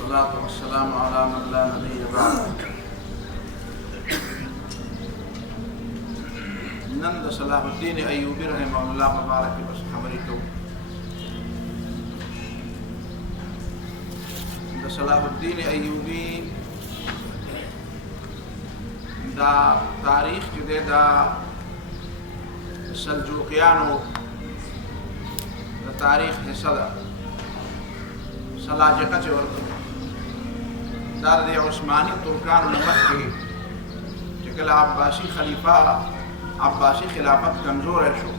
والصلاة والسلام على من لا نبي بعد. نند صلاح الدين أيوبي رحمه الله مبارك بس خبريته. صلاح الدين أيوبي دا تاريخ جدي دا سلجوقيانو دا تاريخ حصة سلاجقة ورته دا د عثماني ترکانو مخکې چې کله عباسي خلیفہ عباسي خلافت کمزور شو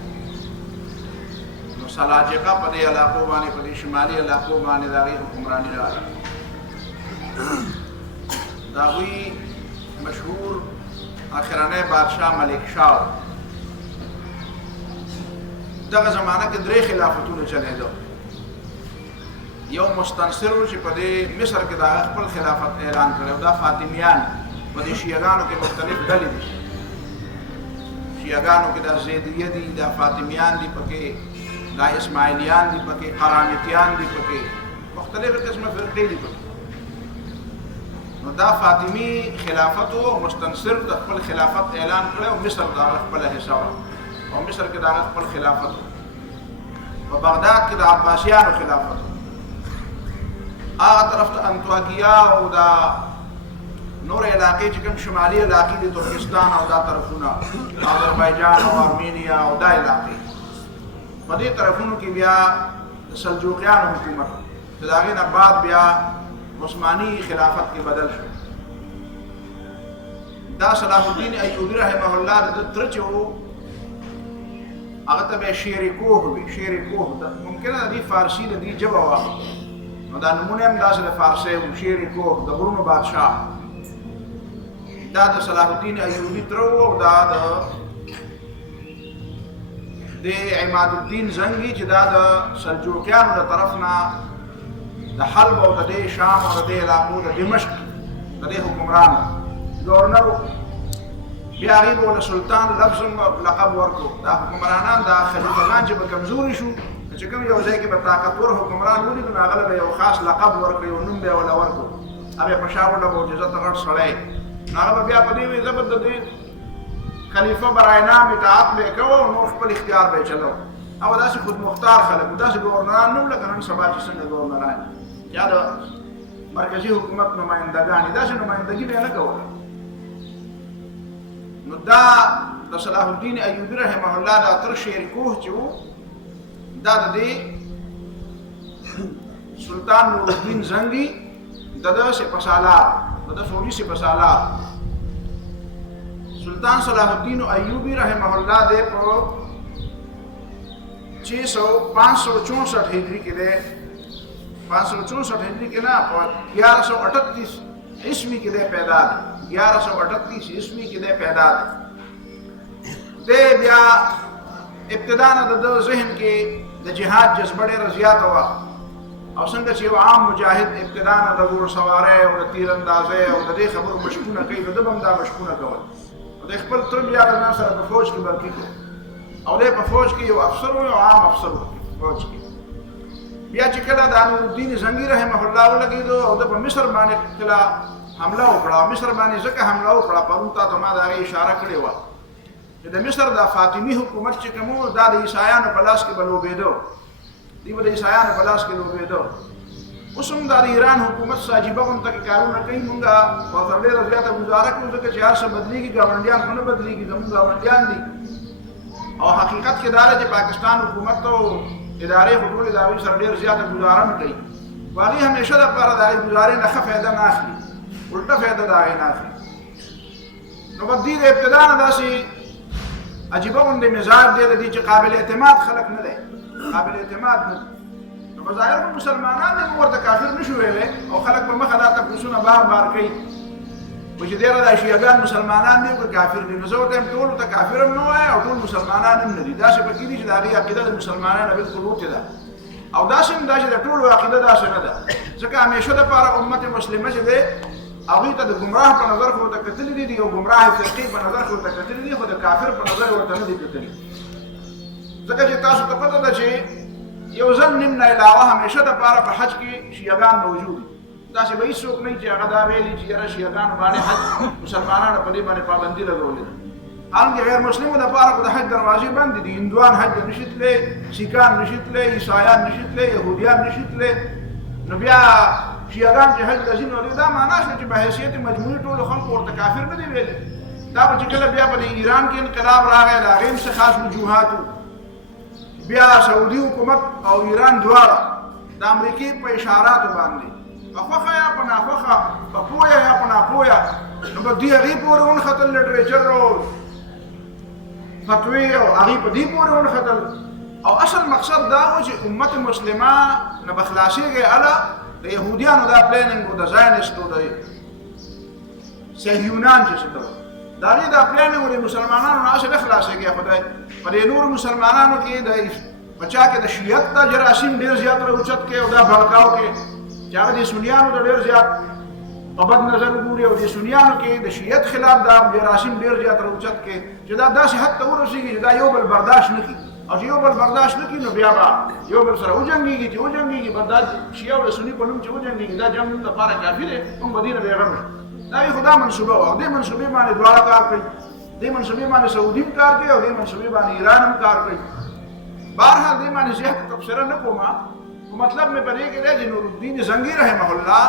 نو سلاجقه په دې علاقو باندې په دې شمالي علاقو باندې د هغې حکمراني راغله. د هغوی مشهور اخرنی بادشاه ملک شاه دغه زمانه کې 3 خلافتونه چلېده. یو مستنصر چې په دې مصر کې د خپل خلافت اعلان کړی دا فاطمیان په دې شیعهګانو کې مختلف ډلې دي. شیعهګانو کې دا زیدیه دي، دا فاطمیان دي پکې، دا اسماعیلیان دي پکې، قرامتیان دي پکې، مختلف قسمه فرقې دي پکې. نو دا فاطمی خلافت او مستنصر د خپل خلافت اعلان کړی او مصر دا خپل حصہ او مصر کې دا خپل خلافت په بغداد کې د عباسیانو خلافت هغه طرف ته انطاکیه او دا نور علاقې چې کوم شمالي علاقې د ترکستان او دا طرفونه آذربایجان او ارمینیا او دا علاقې په دې طرفونو کې بیا سلجوقیانو حکومت د هغې نه بعد بیا عثماني خلافت کې بدل شو. دا صلاح الدین ایوبي رحمه الله د تره چې و هغه ته به شیر کوه وي. شیر کوه ممکنه د دې فارسي د دې ژبه وه نو دا نمونه هم داسې د فارسي و. شیر کوه د غرونو بادشاه دا د صلاح الدین ایوبي تره و او دا د عماد الدین زنګي چې دا د سلجوقیانو له طرف نه د حلب او د دې شام او د دې علاقو د دمشق د دې حکمران گورنر بیا هغې به ورته سلطان لفظ لقب ورکړو. دا حکمرانان دا خلیفګان چې به کمزوري شو چې کوم یو ځای کې به طاقتور حکمران ولیدو نو هغه به یو خاص لقب ورکړي او نوم به یې ورله ورکړو. هغه په شا ورته به معجزته غټ سړی نو هغه به بیا په دې وي زه به د دې خلیفه برای نام اطاعت به یې کوه او نور خپل اختیار به یې چلو. او داسې خودمختار خلک و داسې ګورنران نه و لکه نن سبا چې څنګه ګورنران یا د مرکزي حکومت نمایندګانې داسې نمایندګي به یې نه کوله. نو دا د صلاح الدین ایوبي رحمه الله دا تر شیر کوه چې و دا د دې سلطان نور الدین زنګي د ده سپهسالار د ده فوجي سپهسالار سلطان صلاح الدین ایوبي رحمه الله دی په 564 هجری کې دی 564 هجری کې نه په 1138 عیسوي کې دی پیدا دی 1138 عیسوي کې دی پیدا دی بیا ابتدا نه د ذهن کې د جهاد جذبه ډېره زیاته وه او څنګه چې یو عام مجاهد ابتدا نه د ګوړسوارۍ او د تیراندازۍ او د دې خبرو مشقونه کوي نو ده به هم دا مشقونه کول او د خپل تره بیا د ځان سره په فوج کې برخې کړو او دی په فوج کې یو افسر و یو عام افسر و فوج کې. بیا چې کله د نور الدین زنګي رحمه الله ولګېدو او ده په مصر باندې کله حمله وکړه او مصر باندې ځکه حمله وکړه پرون تا ته ما د هغې اشاره کړې وه چې د مصر د فاطمي حکومت چې کوم و دا د عیسایانو په لاس کې به لوبېده. دوی به د عیسایانو په لاس کې لوبېده. اوس هم دا د ایران حکومت ساجیبه غونته کې کارونه کوي. مونږ ورسره ډېره زیاته ګزاره کوو ځکه چې هر څه بدلېږي ګاونډیان خو نه بدلېږي زموږ ګاونډیان دي او حقیقت کې دا دی چې پاکستان حکومت او ادارې خو ټولې د هغوی سره ډېر زیاته ګزاره نه کوي خو هغې همیشه دپاره د هغې ګزارې نه ښه فایده نه اخلي الټه فایده د هغې نه اخلي. نو په دې د ابتدا نه داسې عجیبه غوندې مزاج دی د دې چې قابل اعتماد خلک نه دی قابل اعتماد نه دی. نو په ظاهر خو مسلمانان دی ورته کافر نه شو ویلی او خلک په مخه دا تپوسونه بار بار کوي و چې ډېره دا شیعهګان مسلمانان دي که کافر دي. نو زه ورته یم ټولو ته کافر هم نه وایه او ټول مسلمانان هم نه دي. داسې پکې دي چې د هغې عقیده د مسلمانانو بالکل وتې ده او داسې هم دا چې د ټولو عقیده داسې نه ده ځکه همیشه دپاره امت مسلمه چې دی هغوی ته د ګمراه په نظر خو ورته کتلي دي د یو ګمراه فرقې په نظر خو ورته کتلي دي خو د کافر په نظر ورته نه دي کتلي ځکه چې تاسو ته پته ده چې یو ځل نیم نه علاوه همیشه دپاره په حج کې شیعهګان موجود دي داسې به هېڅوک نه چې هغه دا ویلي چې یاره شیعهګانو باندې حج مسلمانانو په دې باندې پابندي لګولې ده. حالانکه غیر مسلمو دپاره خو د حج دروازې بندې دي. هندوان حج ته نشي تللی، سیکان نشي تللی، عیسایان نشي تللی، یهودیان نشي تللی. نو بیا شیعهګان چې حج ته ځي نو دا معنا شوه چې په حیثیت مجموعي ټولو خلکو ورته کافر نه دي ویلي. دا به چې کله بیا په ایران کې انقلاب راغی د هغې هم څه خاص وجوهات وو. بیا سعودي حکومت او ایران دواړه د امریکې په اشاراتو باندې په خوښه یا په ناخوښه، په پویه یا په ناپویه، نو به دوی هغې پورې ونښتل لټریچر او فتوی او هغې په دې پورې ونښتل. او اصل مقصد دا و چې امت مسلمه نه به خلاصېږي هله د یهودیانو دا پلانینګ و د زاینسټو د صهیونان چې څه ته د هغې دا پلانینګ و د مسلمانانو نه هسې نه خلاصېږي. خدای په دې نورو مسلمانانو کې د په چا کې د شیعت دا جراثیم ډېر زیات راوچت کې او دا بړکاو کې چې هغه د سنیانو د ډېر زیات په بد نظر وګوري او د سنیانو کې د شیعت خلاف دا جراثیم ډېر زیات راوچت کې چې دا داسې حد ته ورسېږي چې دا یو بل برداشت نه کړي. او چې یو بل برداشت نه کړي نو بیا به یو بل سره وجنګېږي چې وجنګېږي به دا شیعه او د سني په نوم چې وجنګېږي دا جنګ لپاره کافي دی، موږ به دې نه بېغمه شو. دا یې خو دا منصوبه وه او دې منصوبې باندې دواړه کار کوي. دې منصوبې باندې سعودي هم کار کوي او دې منصوبې باندې ایران هم کار کوي. بهرحال دې باندې زیاته تبصره نه کومه، خو مطلب مې په دې کې دی چې نورالدین زنګي رحمه الله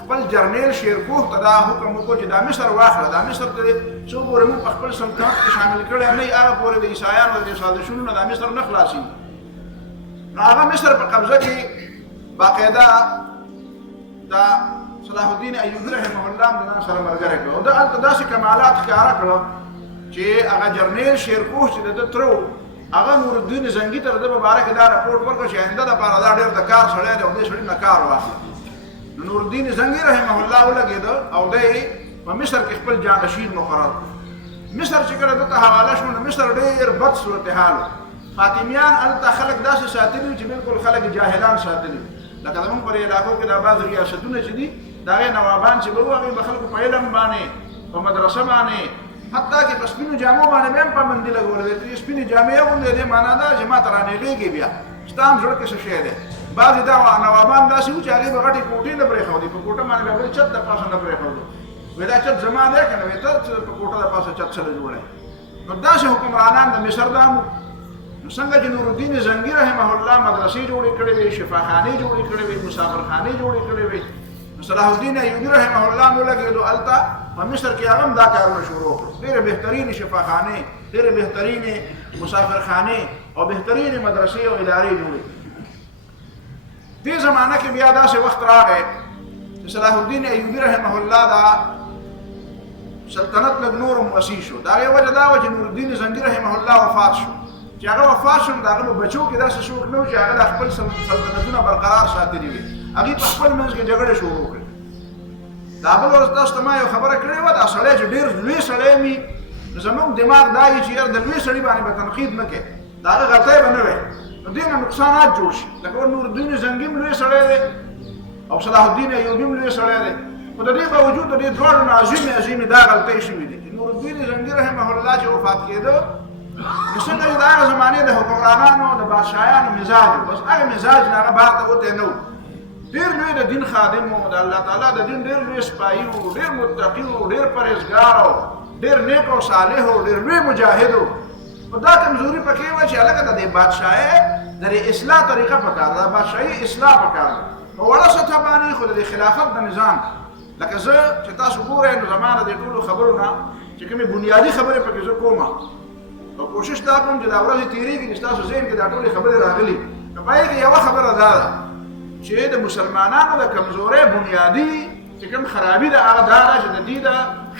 خپل جرنیل شیرکوه ته دا حکم وکړو چې دا مصر واخله. دا مصر ته څو پورې موږ په خپل سلطنت کې شامل کړی نه یې هغه پورې د عیسایانو د سازشونو نه دا مصر نه خلاصېږي. نو هغه مصر په قبضه کې باقاعده دا صلاح الدین ایوبي رحمه الله هم د ځان سره ملګری کړه او ده هلته داسې کمالات ښکاره کړه چې هغه جرنیل شیرکوه چې د ده تره و هغه نورالدین زنګي ته د ده په باره کې دا رپورټ ورکړه چې آینده دپاره دا ډېر د کار سړی دی او دې سړي نه کار واخله. نو نورالدین زنګي رحمه الله ولګېده او دی په مصر کې خپل جانشین مقرر کړ. مصر چې کله ده ته حواله شو نو مصر ډېر بد صورتحال و. فاطمیان هلته خلک داسې ساتلي وو چې بلکل خلک جاهلان ساتلي وو. لکه زمونږ په علاقو کې دا بعض ریاستونه چې دي د هغې نوابان چې به وو هغې به خلکو په علم باندې په مدرسه باندې حتی کې په سپینو جامو باندې به هم پابندي لګولې وې. چې سپینې جامې اغوندې دې معنا ده چې ما ته رانږدېږي بیا ستا هم زړه کې څه شی دی. بعضې دا نوابان داسې وو چې هغې به غټې کوټې نه پرېښودې، په کوټه باندې به بل چت د پاسه نه پرېښودو. وایي دا چت زما دی که نه وایي ته په کوټه د پاسه چت سره جوړی. نو داسې حکمرانان د مصر دا وو. نو څنګه چې نورالدین زنګي رحمه الله مدرسې جوړې کړې وې، شفاخانې جوړې کړې وې، مسافرخانې جوړې کړې وې، نو صلاح الدین ایوبي رحمه الله هم ولګېدو هلته په مصر کې هغه هم دا کارونه شروع کړو. ډېرې بهترینې شفاخانې، ډېرې بهترینې مسافرخانې او بهترینې مدرسې او ادارې جوړې. دې زمانه کې بیا داسې وخت راغی چې صلاح الدین ایوبي رحمه الله دا سلطنت لږ نور هم وسیع شو. د هغې وجه دا وه چې نورالدین زنګي رحمه الله وفات شو. چې هغه وفات شو نو د هغه په بچو کې داسې څوک نه و چې هغه د خپل سلطنتونه برقرار ساتلي وي. هغې په خپل منځ کې جګړې شروع کړې. دا بل ورځ تاسو ته ما یو خبره کړې وه، دا سړی چې ډېر لوی سړی وي نو زموږ دماغ دا وي چې یاره د لوی سړي باندې به تنقید نه کوې، د هغه غلطی به نه وی، نو دې نه نقصانات جوړ شي. لکه نورالدین زنګي هم لوی سړی دی او صلاح الدین ایوبي هم لوی سړی دی، خو د دې باوجود د دې دواړو نه عظیمې دا غلطۍ شوي دي چې نورالدین زنګي رحمه الله چې وفات کېده نو څنګه چې د هغه زمانې د حکمرانانو د بادشاهیانو مزاج و، بس هغه مزاج نه هغه بار ته وتی نه و. ډېر لوی د دین خادم و، د الله تعالی د دین ډېر لوی سپایي و، ډېر متقي و، ډېر پرهیزګار و، ډېر نیک او صالح و، ډېر لوی مجاهد و. خو دا کمزوري پکې وه چې هلکه د دې بادشاهۍ د دې اصلاح طریقه پکار ده، د بادشاهي اصلاح پکار ده. په وړه سطحه باندې خو د دې خلافت د نظام لکه زه چې تاسو ګورئ نو زما د دې ټولو خبرو نه چې کومې بنیادي خبرې پکې زه کومه او کوشش دا کوم چې دا ورځې تېرېږي چې ستاسو ذهن کې دا ټولې خبرې راغلي. نو په هغې کې یوه خبره دا ده چې د مسلمانانو د کمزورۍ بنیادي چې کوم خرابي ده هغه دا ده چې د دې د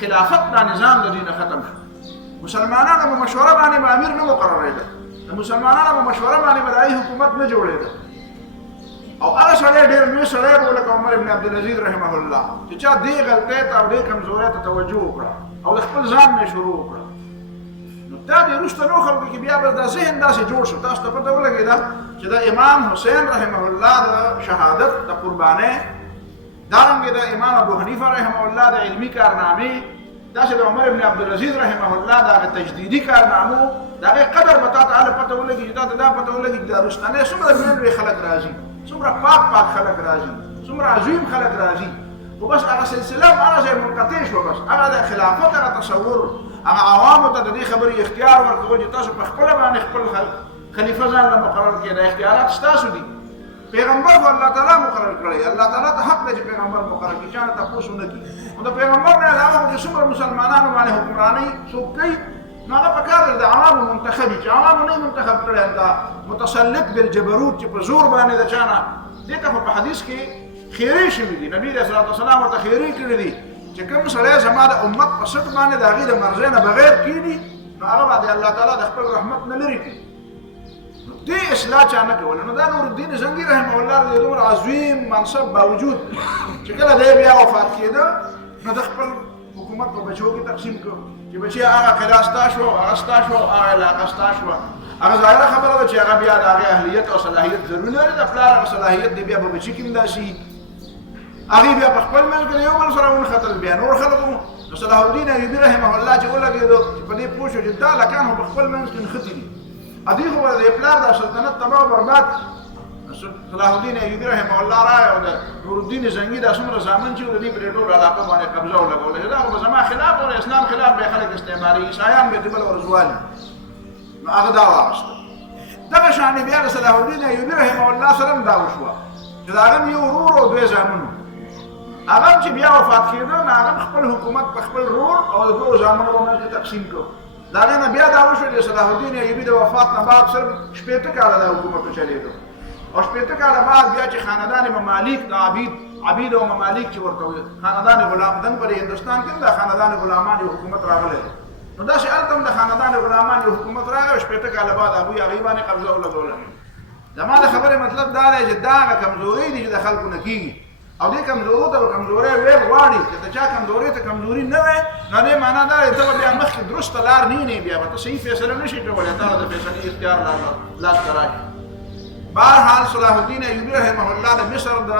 خلافت دا نظام د دې نه ختم شو. مسلمانانو په مشوره باندې به امیر نه مقررېده، د مسلمانانو په مشوره باندې به دایي حکومت نه جوړېده او هغه سړی ډېر لوی سړی به لکه عمر بن عبدالعزیز رحمه الله چې چا دې غلطۍ ته او دې کمزورۍ ته توجه وکړه او د خپل ځان نه شروع وکړه. نو دا د وروسته نو خلکو کې بیا به دا ذهن داسې جوړ شو. تاسو ته پته ولګېده چې د امام حسین رحمه الله د شهادت د قربانۍ، دارنګې د امام ابو حنیفه رحمه الله د علمي کارنامې، داسې د عمر بن عبدالعزیز رحمه الله د هغه تجدیدي کارنامو د هغې قدر به تا ته هله پته ولګي چې تا ته دا پته ولګي چې دا رستنی څومره لوی لوی خلک راځي، څومره پاک خلک راځي، څومره عظیم خلک راځي وبس هغه سلسله هغه ځای منقطع شو، بس هغه د خلافت هغه تصور هغه عوامو ته د دې خبرې اختیار ورکول چې تاسو په خپل باندې خپل خلیفہ ځان له مقرر کړئ، د اختیارات ستاسو دي. پیغمبر خو الله تعالی مقرر کړی، الله تعالی ته حق دی چې پیغمبر مقرر کړي، چا نه تپوس ونه کړي. نو د پیغمبر نه علاوه چې څومره مسلمانانو باندې حکمراني څوک کوي، نو هغه پکار دی د عوامو منتخبي، چې عوامو نه منتخب کړی، دا متسلط بالجبروت چې په زور باندې د چا نه. دې ته په حدیث کې خیرې شوي دي، نبي علیه الصلاة والسلام ورته خیرې کړي دي چې کوم سړی زما د امت په سټ باندې د هغې د مرضۍ نه بغیر کښېني، نو هغه باندې الله تعالی د خپل رحمت نه لرې کړي. دې اصلاح چا نه کوله. نو دا نور الدین زنګي رحمه الله د دومره عظیم منصب باوجود چې کله دی بیا وفات کېده، نو د خپل حکومت په بچو کې تقسیم کړو چې بچي هغه قلعه ستا شو، هغه ستا شو، هغه علاقه ستا شوه. هغه ظاهره خبره ده چې هغه بیا د هغې اهلیت او صلاحیت ضروري لري، د پلار هغه صلاحیت دی بیا به بچي کې هم داسي هغې بیا په خپل منځ کې د یو بل سره ونښتل. بیا نور خلک وو، نو صلاح الدین ایوبي رحمه الله چې ولګېدو چې په دې پوه شو چې دا لکان خو په خپل منځ کې نښتي دي، ادي خو د پلار د سلطنت تباه او برباد. صلاح الدین ایوبي رحمه الله راغی او د نور الدین زنګي دا څومره زامن چې د دې په ټولو علاقو باندې قبضه ولګوله چې دا خو به زما خلاف او اسلام خلاف به خلک استعماري عیسایان به دبل ورزوالي، نو هغه دا واخیسته. دغه شانې بیا د صلاح الدین ایوبي رحمه الله سره هم دا وشوه چې د هغه یو ورور او دوی زامن وو. هغه چې بیا وفات کېده، نو هغه خپل حکومت په خپل ورور او د دوو زامنو په منځ کې تقسیم کړو. د هغې نه بیا دا وشو چې صلاح الدین ایوبي د وفات نه بعد صرف 80 کاله دا حکومت چلېدو، او 80 کاله بعد بیا چې خاندان ممالک د عبید او ممالک چې ورته وي خاندان غلام دن پر هندوستان کې د خاندان غلامان یو حکومت راغلی، نو داسې هلته هم د خاندان غلامان یو حکومت راغی او 80 کاله بعد هغوی هغې باندې قبضه ولګوله. زما د خبرې مطلب دا دی چې دا هغه کمزورۍ دي چې د خلکو نه کېږي، او دې کمزورو ته به کمزورۍ ویل غواړي چې د چا کمزورۍ ته کمزوري نه وی، نو دې معنا دا دی ته به بیا مخکې درسته لار نه بیا به ته صحیح فیصله نه شي کولی، تا د فیصلې اختیار لاس ته راشي. بهرحال صلاح الدین ایوبي رحمه الله د مصر د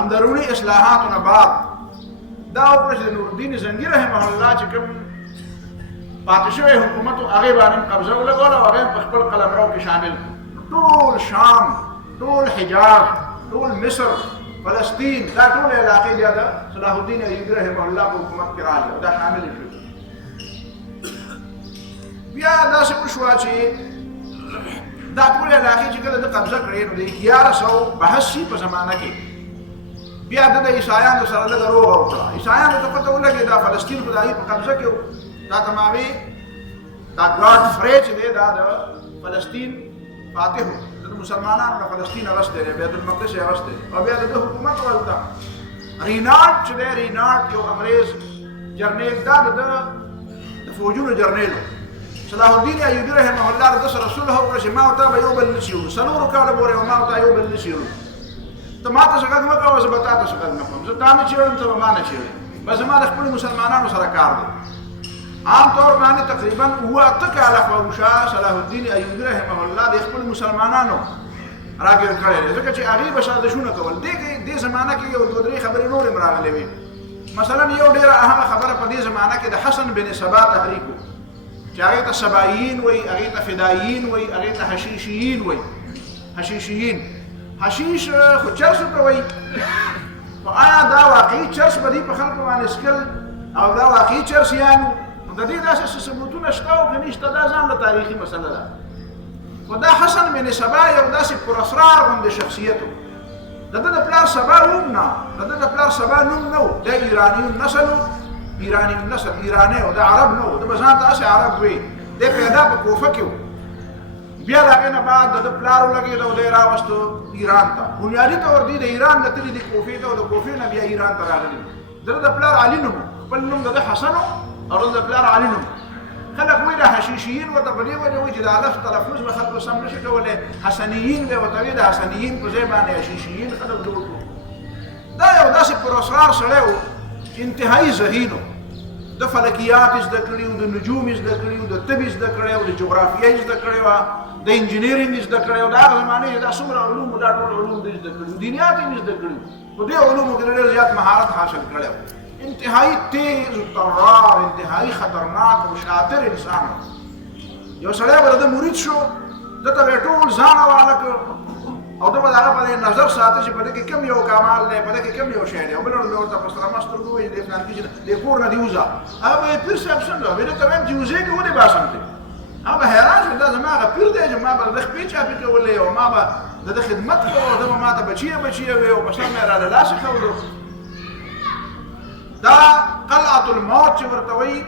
اندروني اصلاحاتو نه بعد دا وکړه چې د نور الدین زنګي رحمه الله چې کوم پاتې شوی حکومت و هغې باندې قبضه ولګوله او هغې په خپل قلمرو کې شامل کړو. ټول شام، ټول حجاز، ټول مصر، فلسطین، دا ټول علاقې بیا د صلاح الدین ایوبي رحمه الله په حکومت کې راغلي او دا شامل شو. بیا داسې وشوه چې دا ټول علاقې چې کله د قبضه کړې، نو د 1182 په زمانه کې بیا د عیسایانو سره لږه روغه وکړه. عیسایانو ته پته ولګېده دا فلسطین خو د هغې په قبضه کې و، دا تمامي دا ګاډ فرې چې دی دا د فلسطین فاتح و، د مسلمانانو نه فلسطین اغوستی دی، بیت المقدس یې اغوستی دی، او بیا د ده حکومت ولته رینالډ چې دی، رینالډ یو انګریز جرنیل، دا د ده د فوجونو جرنیل و. صلاح الدین ایوبي رحمه الله د ده سره صلح وکړه چې ما او تا به یو بل نشي وړو، 4 کاله پورې به ما او تا یو بل نشي وړو، ته ما ته څه غږ مه کوه، زه به تا ته څه غږ نه کوم، زه تا نه چېړم ته به ما نه چېړې، بس زما د خپلو مسلمانانو سره کار دی. عام طور باندې تقریبا 8 کاله خواروشا صلاح الدین ایوبي رحمه الله د خپلو مسلمانانو راګیر کړی دی، ځکه چې هغې به سازشونه کول. دې زمانه کې یو 2-3 خبرې نورې هم راغلې وې. مثلا یو ډېره اهمه خبره په دې زمانه کې د حسن بن سبا تحریک و چې هغې ته سباییین وایي، هغې ته فداییین وایي، هغې ته حشیشیین وایي. حشیش خو چرسو ته وایي، خو آیا دا واقعي چرس به دې په خلکو باندې څکل او دا واقعي چرسیانو؟ د دې داسې ثبوتونه شته او که نشته، دا ځان له تاریخي مسله ده. خو دا حسن بن سبا یو داسې پراسرار غوندې شخصیت و. د ده د پلار سبا نوم نه، د ده د پلار سبا نوم نه و، دا ایراني النسل و، ایرانی و، دا عرب نه و، ده به ځان ته هسې عرب وی. دی پیدا په کوفه کې و، بیا د هغې نه بعد د ده پلار ولګېد او دی راوستو ایران ته. بنیادي طور دی د ایران نه تللي دي کوفې ته او د کوفې نه بیا ایران ته راغلي. د ده د پلار علي نوم و، خپل نوم د ده حسن و او د ده پلار علي نوم. خلک وایي د حشیشیین ورته په دې وجه وایي چې د الف تلفظ به خلکو سم نشي کولی، حسنیین به ورته وایي، د حسنیین په ځای باندې حشیشیین خلک جوړ کړو. دا یو داسې پراسرار سړی و چې انتهایي ذهین و. د فلکیات زده کړي وو، د نجوم زده کړي وو، د طب زده کړی وو، د جغرافیه زده کړې وه، د انجینیرینګ زده کړی وو. د هغه زمانې دا څومره علوم دا ټول علوم دی زده کړي وو، دینیات یې زده کړي وو، په دې علومو کې ډېر زیات مهارت حاصل کړی وو. انتهایی تیز و طرار، انتهایی خطرناک و شاطر انسان و. یو سړی به د ده مرید شو، ده ته به یې ټول ځان حواله کړ، او ته به د هغه په دې نظر ساتي چې په دې کې کوم یو کمال دی، په دې کې کوم یو شی دی، او بل ورځ به ورته په سلامه سترګو وایي دې فلانکي چې دې کور نه دې وځه. هغه به وایي پیر صاحب څنګه؟ بیا درته وایم چې وځېږي ولې باسم دی. هغه به حیران شو دا زما هغه پیر دی چې ما به د خپې چاپې کولې او ما به د ده خدمت کوو او ده به ما ته بچیه وې او په سر مې را له لاسه کولو. دا قلعة الموت چې ورته وایي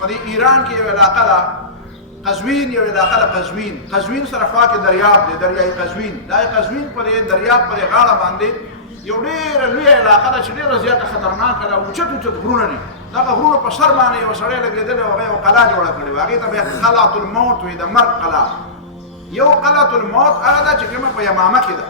په دې ایران کې یو علاقه ده قزوین، یو علاقه ده قزوین سره خوا کې دریاب دی، دریای قزوین. دا قزوین پر دریاب پر غاړه باندې یو ډېره لویه علاقه ده چې ډېره زیاته خطرناکه ده، اوچت غرونه دي. دغه غرونو په سر باندې یو سړی لګېدلی او هغه یو قلعه جوړه کړې وه، هغې ته به یې قلعة الموت وایي، د مرګ قلعه. یو قلعة الموت هغه ده چې کومه په یمامه کې ده.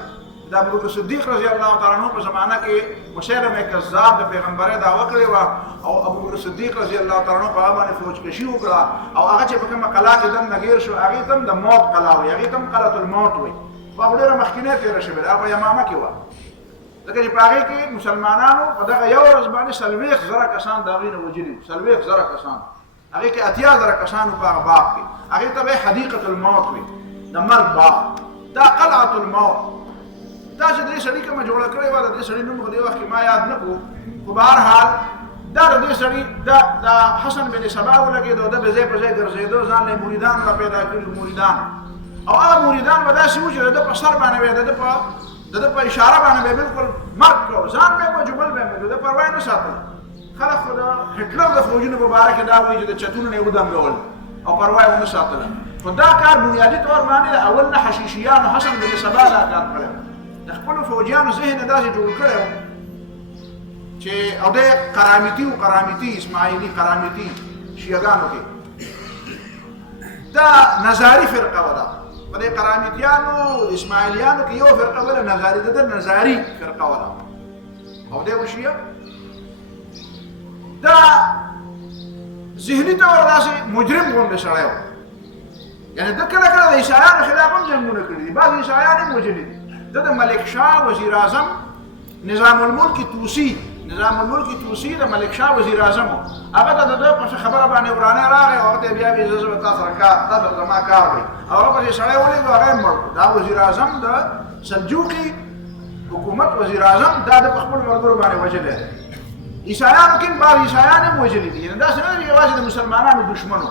د ابوبکر صدیق رضی الله تعالی عنه په زمانه کې مسیلمه کذاب د پیغمبرۍ دعوه کړې وه او ابوبکر صدیق رضی الله تعالی عنه په هغه باندې فوجکشي وکړه او هغه چې په کومه قلعه کې دننه ګیر شو هغې ته هم د موت قلعه وایي، هغې ته هم قلعة الموت وایي. خو هغه ډېره مخکینۍ تېره شوې ده، هغه په یمامه کې وه. ځکه چې په هغې کې مسلمانانو په دغه یو ورځ باندې 40,000 کسان د هغې نه وژلي وو، 40,000 کسان. هغې کې 80,000 کسان په هغه باغ کې، هغې ته به یې حدیقة الموت وایي، د مرګ باغ. دا قلعة الموت دا چې دې سړي کومه جوړه کړې وه، د دې سړي نوم خو دې وخت کې ما یاد نه کړو، خو به هر حال دا د دې سړي د حسن بن سبا ولګېد او ده به ځای په ځای ګرځېده، ځان له مریدان را پیدا کړي مریدان. او هغه مریدان به داسې وو چې د ده په سر باندې به د ده په اشاره باندې به بالکل مرګ کړو، ځان به یې په جبل به یې د ده پروا یې نه ساتله. خلک خو د هټلر د فوجونو په باره کې دا وایي چې د چتونو نه یې ودنګول او پروا یې ونه ساتله. خو دا کار بنیادي طور باندې د اول نه حشیشیانو حسن بن سبا دا کار کړی و. د خپلو فوجیانو ذهن یې داسې جوړ کړی و چې او دی قرامیتي و، قرامیتي اسماعیلي قرامیتي شیعګانو کې دا نظاري فرقه وه. ده په دې قرامیتیانو اسماعیلیانو کې یو فرقه بله نظاري ده، د نظاري فرقه وه ده او دی و شیعه. دا ذهني طور داسې مجرم غوندې سړی و، یعنې ده کله کله د عیسایانو خلاف هم جنګونه کړي دي، بعض عیسایان هم وژلي دي. ده د ملک شاه وزیر اعظم نظام الملک طوسی د ملک شاه وزیر اعظم و. هغه ته د ده په خبره باندې ورانی راغی او هغه ته بیا وایي زه به تا سره زما کار دی او هغه پسې سړی ولېږدو، هغه یې مړ کړو. دا وزیر اعظم د سلجوقي حکومت وزیر اعظم دا د په خپلو ملګرو باندې وژلی دی. عیسایانو کې بعض عیسایان هم وژلي دي، یعنې داسې نه ده چې یوازې د مسلمانانو دشمن و،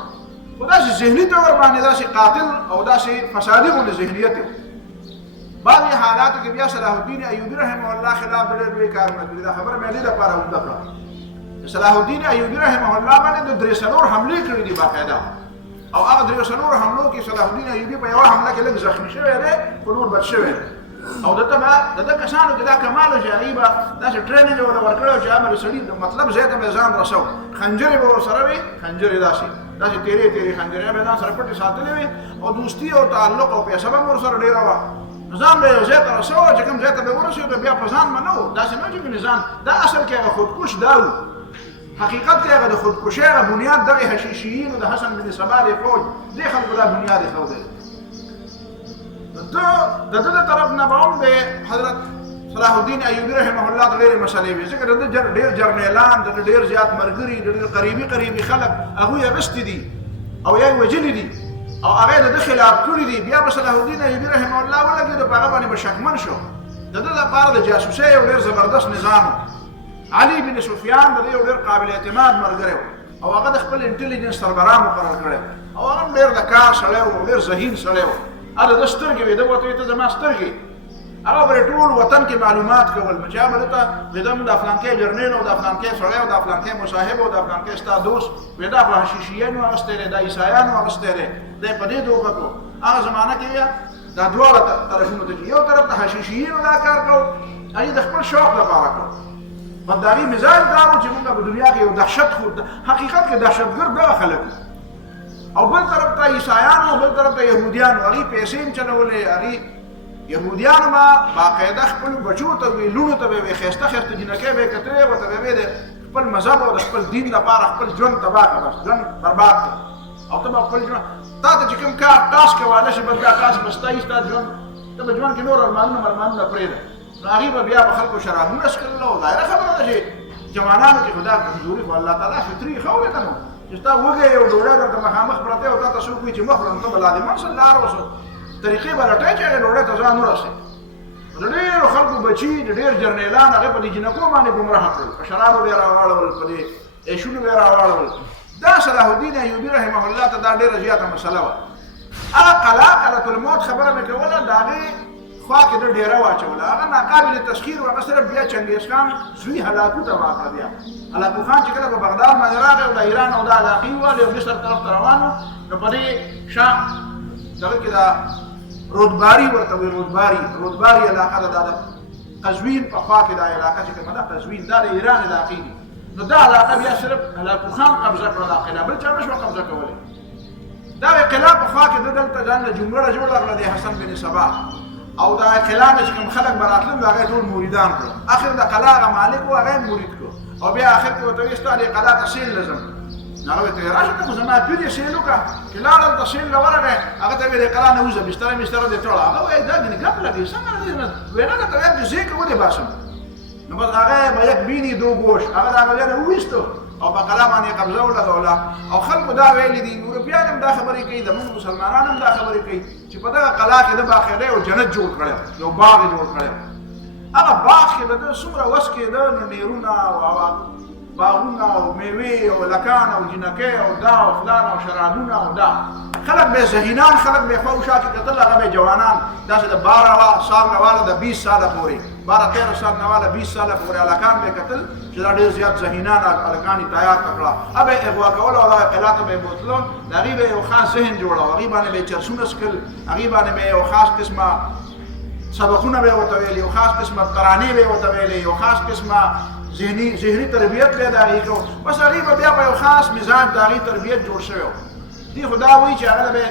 خو داسې ذهني طور باندې داسې قاتل او داسې فسادي غوندې ذهنیت و. بعضې حالاتو کې بیا صلاح الدین ایوبي رحمه الله خلاف ډېر لوی کارونه کړي. دا خبره مې دې دپاره اوږده کړه. صلاح الدین ایوبي رحمه الله باندې د 3 حملې کړي دي باقاعده، او هغه 3 حملو کې صلاح الدین ایوبي په یوه حمله کې لږ زخمي شوی دی، خو نور بد شوی دی. او د ده کسانو کې دا کمال و چې هغوی به داسې ټریننګ یې ورته ورکړی و چې هغه به سړي د مطلب ځای ته به ځان رسو. خنجرې به ورسره وي، خنجرې داسې تیرې خنجرې به ځان سره پټې ساتلې وي او دوستي او تعلق او پیسه به هم ورسره ډېره وه. ځان به یو ځای ته رسوه چې کوم ځای ته به ورسېدو بیا په ځان به نه و، داسې نه چې ګنې ځان دا اصل کې هغه خودکش دا و. حقیقت کې هغه د خودکشۍ هغه بنیاد دغې حشیشیینو د حسن بن سبا د فوج دې خلکو دا بنیاد ایښودی. د ده د طرف نه به هم د حضرت صلاح الدین ایوبي رحمه الله ته ډېرې مسلې وې، ځکه د ده ډېر جرنیلان، د ده ډېر زیات ملګري، د ډېر قریبي خلک هغوی یې اخیستي دي او یا یې وژلي دي او هغه د ده خلاف کړي دي. بیا به صلاح الدین ایوبي رحمه الله ولګېدو، په هغه باندې به شکمن شو. د ده لپاره د جاسوسۍ یو ډېر زبردست نظام و. علي بن سفیان د ده یو ډېر قابل اعتماد ملګری و او هغه د خپل انټلیجنس سربراه مقرر کړی او هغه هم ډېر د کار سړی و، ډېر ذهین سړی و. هغه د ده سترګې وې، ده به ورته وایي ته زما سترګې. هغه به ټول وطن کې معلومات کول، چې هغه به ده ته وایي دا د فلانکۍ جرنیل او د فلانکۍ سړی او د فلانکۍ مصاحب او د فلانکۍ ستا دوست، وایي دا خو حشیشیانو اخیستی دی، دا عیسایانو اخیستی دی، دی په دې دوکه کړو. هغه زمانه کې بیا دا دواړه طرفونو ته چې یو طرف ته حشیشیینو دا کار کوو، هغې د خپل شوق لپاره کوو. بس د هغې مزاج دا و چې مونږ په دنیا کې یو دهشت خو حقیقت کې دهشتګرد دغه خلک وو، او بل طرف ته عیسایانو او بل طرف ته یهودیانو. هغې پیسې هم چلولې، هغې یهودیانو به باقاعده خپلو بچو ته وې، لوڼو ته به یې وې ښایسته جینکۍ به یې کتلې، ورته به یې د خپل مذهب او د خپل دین لپاره خپل ژوند تباه کړه، بس ژوند برباد کړه. او ته به خپل ژوند تا ته چې کوم کار کاس کولی شي، بس دا کاس به ستا وي، ستا ژوند ته به ژوند کې نور ارمانونه پرېږده. نو هغې به بیا به خلکو شرابونه څښل او ظاهره خبره ده چې جوانانو کې خو دا کمزوري خو الله تعالی فطري ښه وې که نه چې ستا وږی یو ډوډۍ درته مخامخ پرته او تا ته څوک وایي چې مه خورم، ته به لازمن صلی الله علیه وسلم طریقې به لټوې چې هغې ډوډۍ ته ځان ورسوې. د ډېرو خلکو بچي د ډېر جرنیلان هغه په دې جنکو باندې ګمراه کړل، په شرابو به یې راواړول، په دې عیشونو به یې راواړول. دا صلاح الدین ایوبي رحمه الله ته دا ډېره زیاته مسله وه. هغه قلعه قلعة الموت خبره مې کوله، د هغې خوا کې د ډېره واچوله، هغه ناقابل تسخیر و. هغه صرف بیا چنګیز خان زوی هلاکو ته واقع بیا هلاکو خان چې کله په بغداد باندې راغی او د ایران او د علاقې ووالې او مصر طرف ته روان و، نو په دې شا دغه کې دا رودباري ورته وایي، رودباري علاقه ده، دا د قزوین په خوا کې دا علاقه چې کومه ده قزوین، دا د ایران علاقې دي. نو دا علاقه بیا صرف هلاکو خان قبضه کړه، دا قلعه بل چا نه شوه قبضه کولی. دا قلعه په خوا کې ده دلته ځان له جونګړه جوړه کړه د حسن بن صباح، او دا قلعه نه چې کوم خلک به راتلل هغه ټول مریدان کړل. اخر د قلعه هغه مالک و هغه مرید کړو، او بیا اخر کې ورته وایي ستا دې قلعه ته سیل لازم. هغه ورته وایي راشه ته خو زما پیر یې سیل وکړه، چې لاړل ته سیل له ورغی، هغه ته وایي د قلعه نه وځه، بستره مستره دې تړه. هغه وایي دا ګنې ګپ لګوي، څنګه وینا درته وایم چې زه یې که ودې باسم. نو بس هغه به یک بیني دو ګوش، هغه د هغه ځای نه وویستو او په قلعه باندې قبضه ولګوله. او خلکو دا ویلي دي، اروپیان هم دا خبرې کوي، د موږ مسلمانان هم دا خبرې کوي چې په دغه قلعه کې د باقاعده یو جنت جوړ کړی، یو باغ یې جوړ کړی. هغه باغ کې د ده څومره وس کېده، نو نیرونه او باغونه او میوې او لکان او جنکۍ او دا او فلان او شرابونه او دا. خلک به ذهینان، خلک به خوا و شا کې کتل، هغه به جوانان داسې د 12 سال نه واله د 20 ساله پورې، 12-13 سال نه واله 20 ساله پورې هلکان به کتل چې دا ډېر زیات ذهینان هلکان یې تیار کړه. هغه به یې اغوا کول او دغه قلعه ته به یې بوتلل، د هغې به یو خاص ذهن جوړاوه، هغې باندې به یې چرسونه څکل، هغې باندې به یو خاص قسمه سبقونه به یې ورته ویل، یو خاص قسمه ترانې به یې ورته ویلې، یو خاص قسمه ذهني تربیت به یې د هغې کو. بس هغې به بیا په یو خاص مزاج د هغې تربیت جوړ شوی و. دې خو دا وایي چې هغه به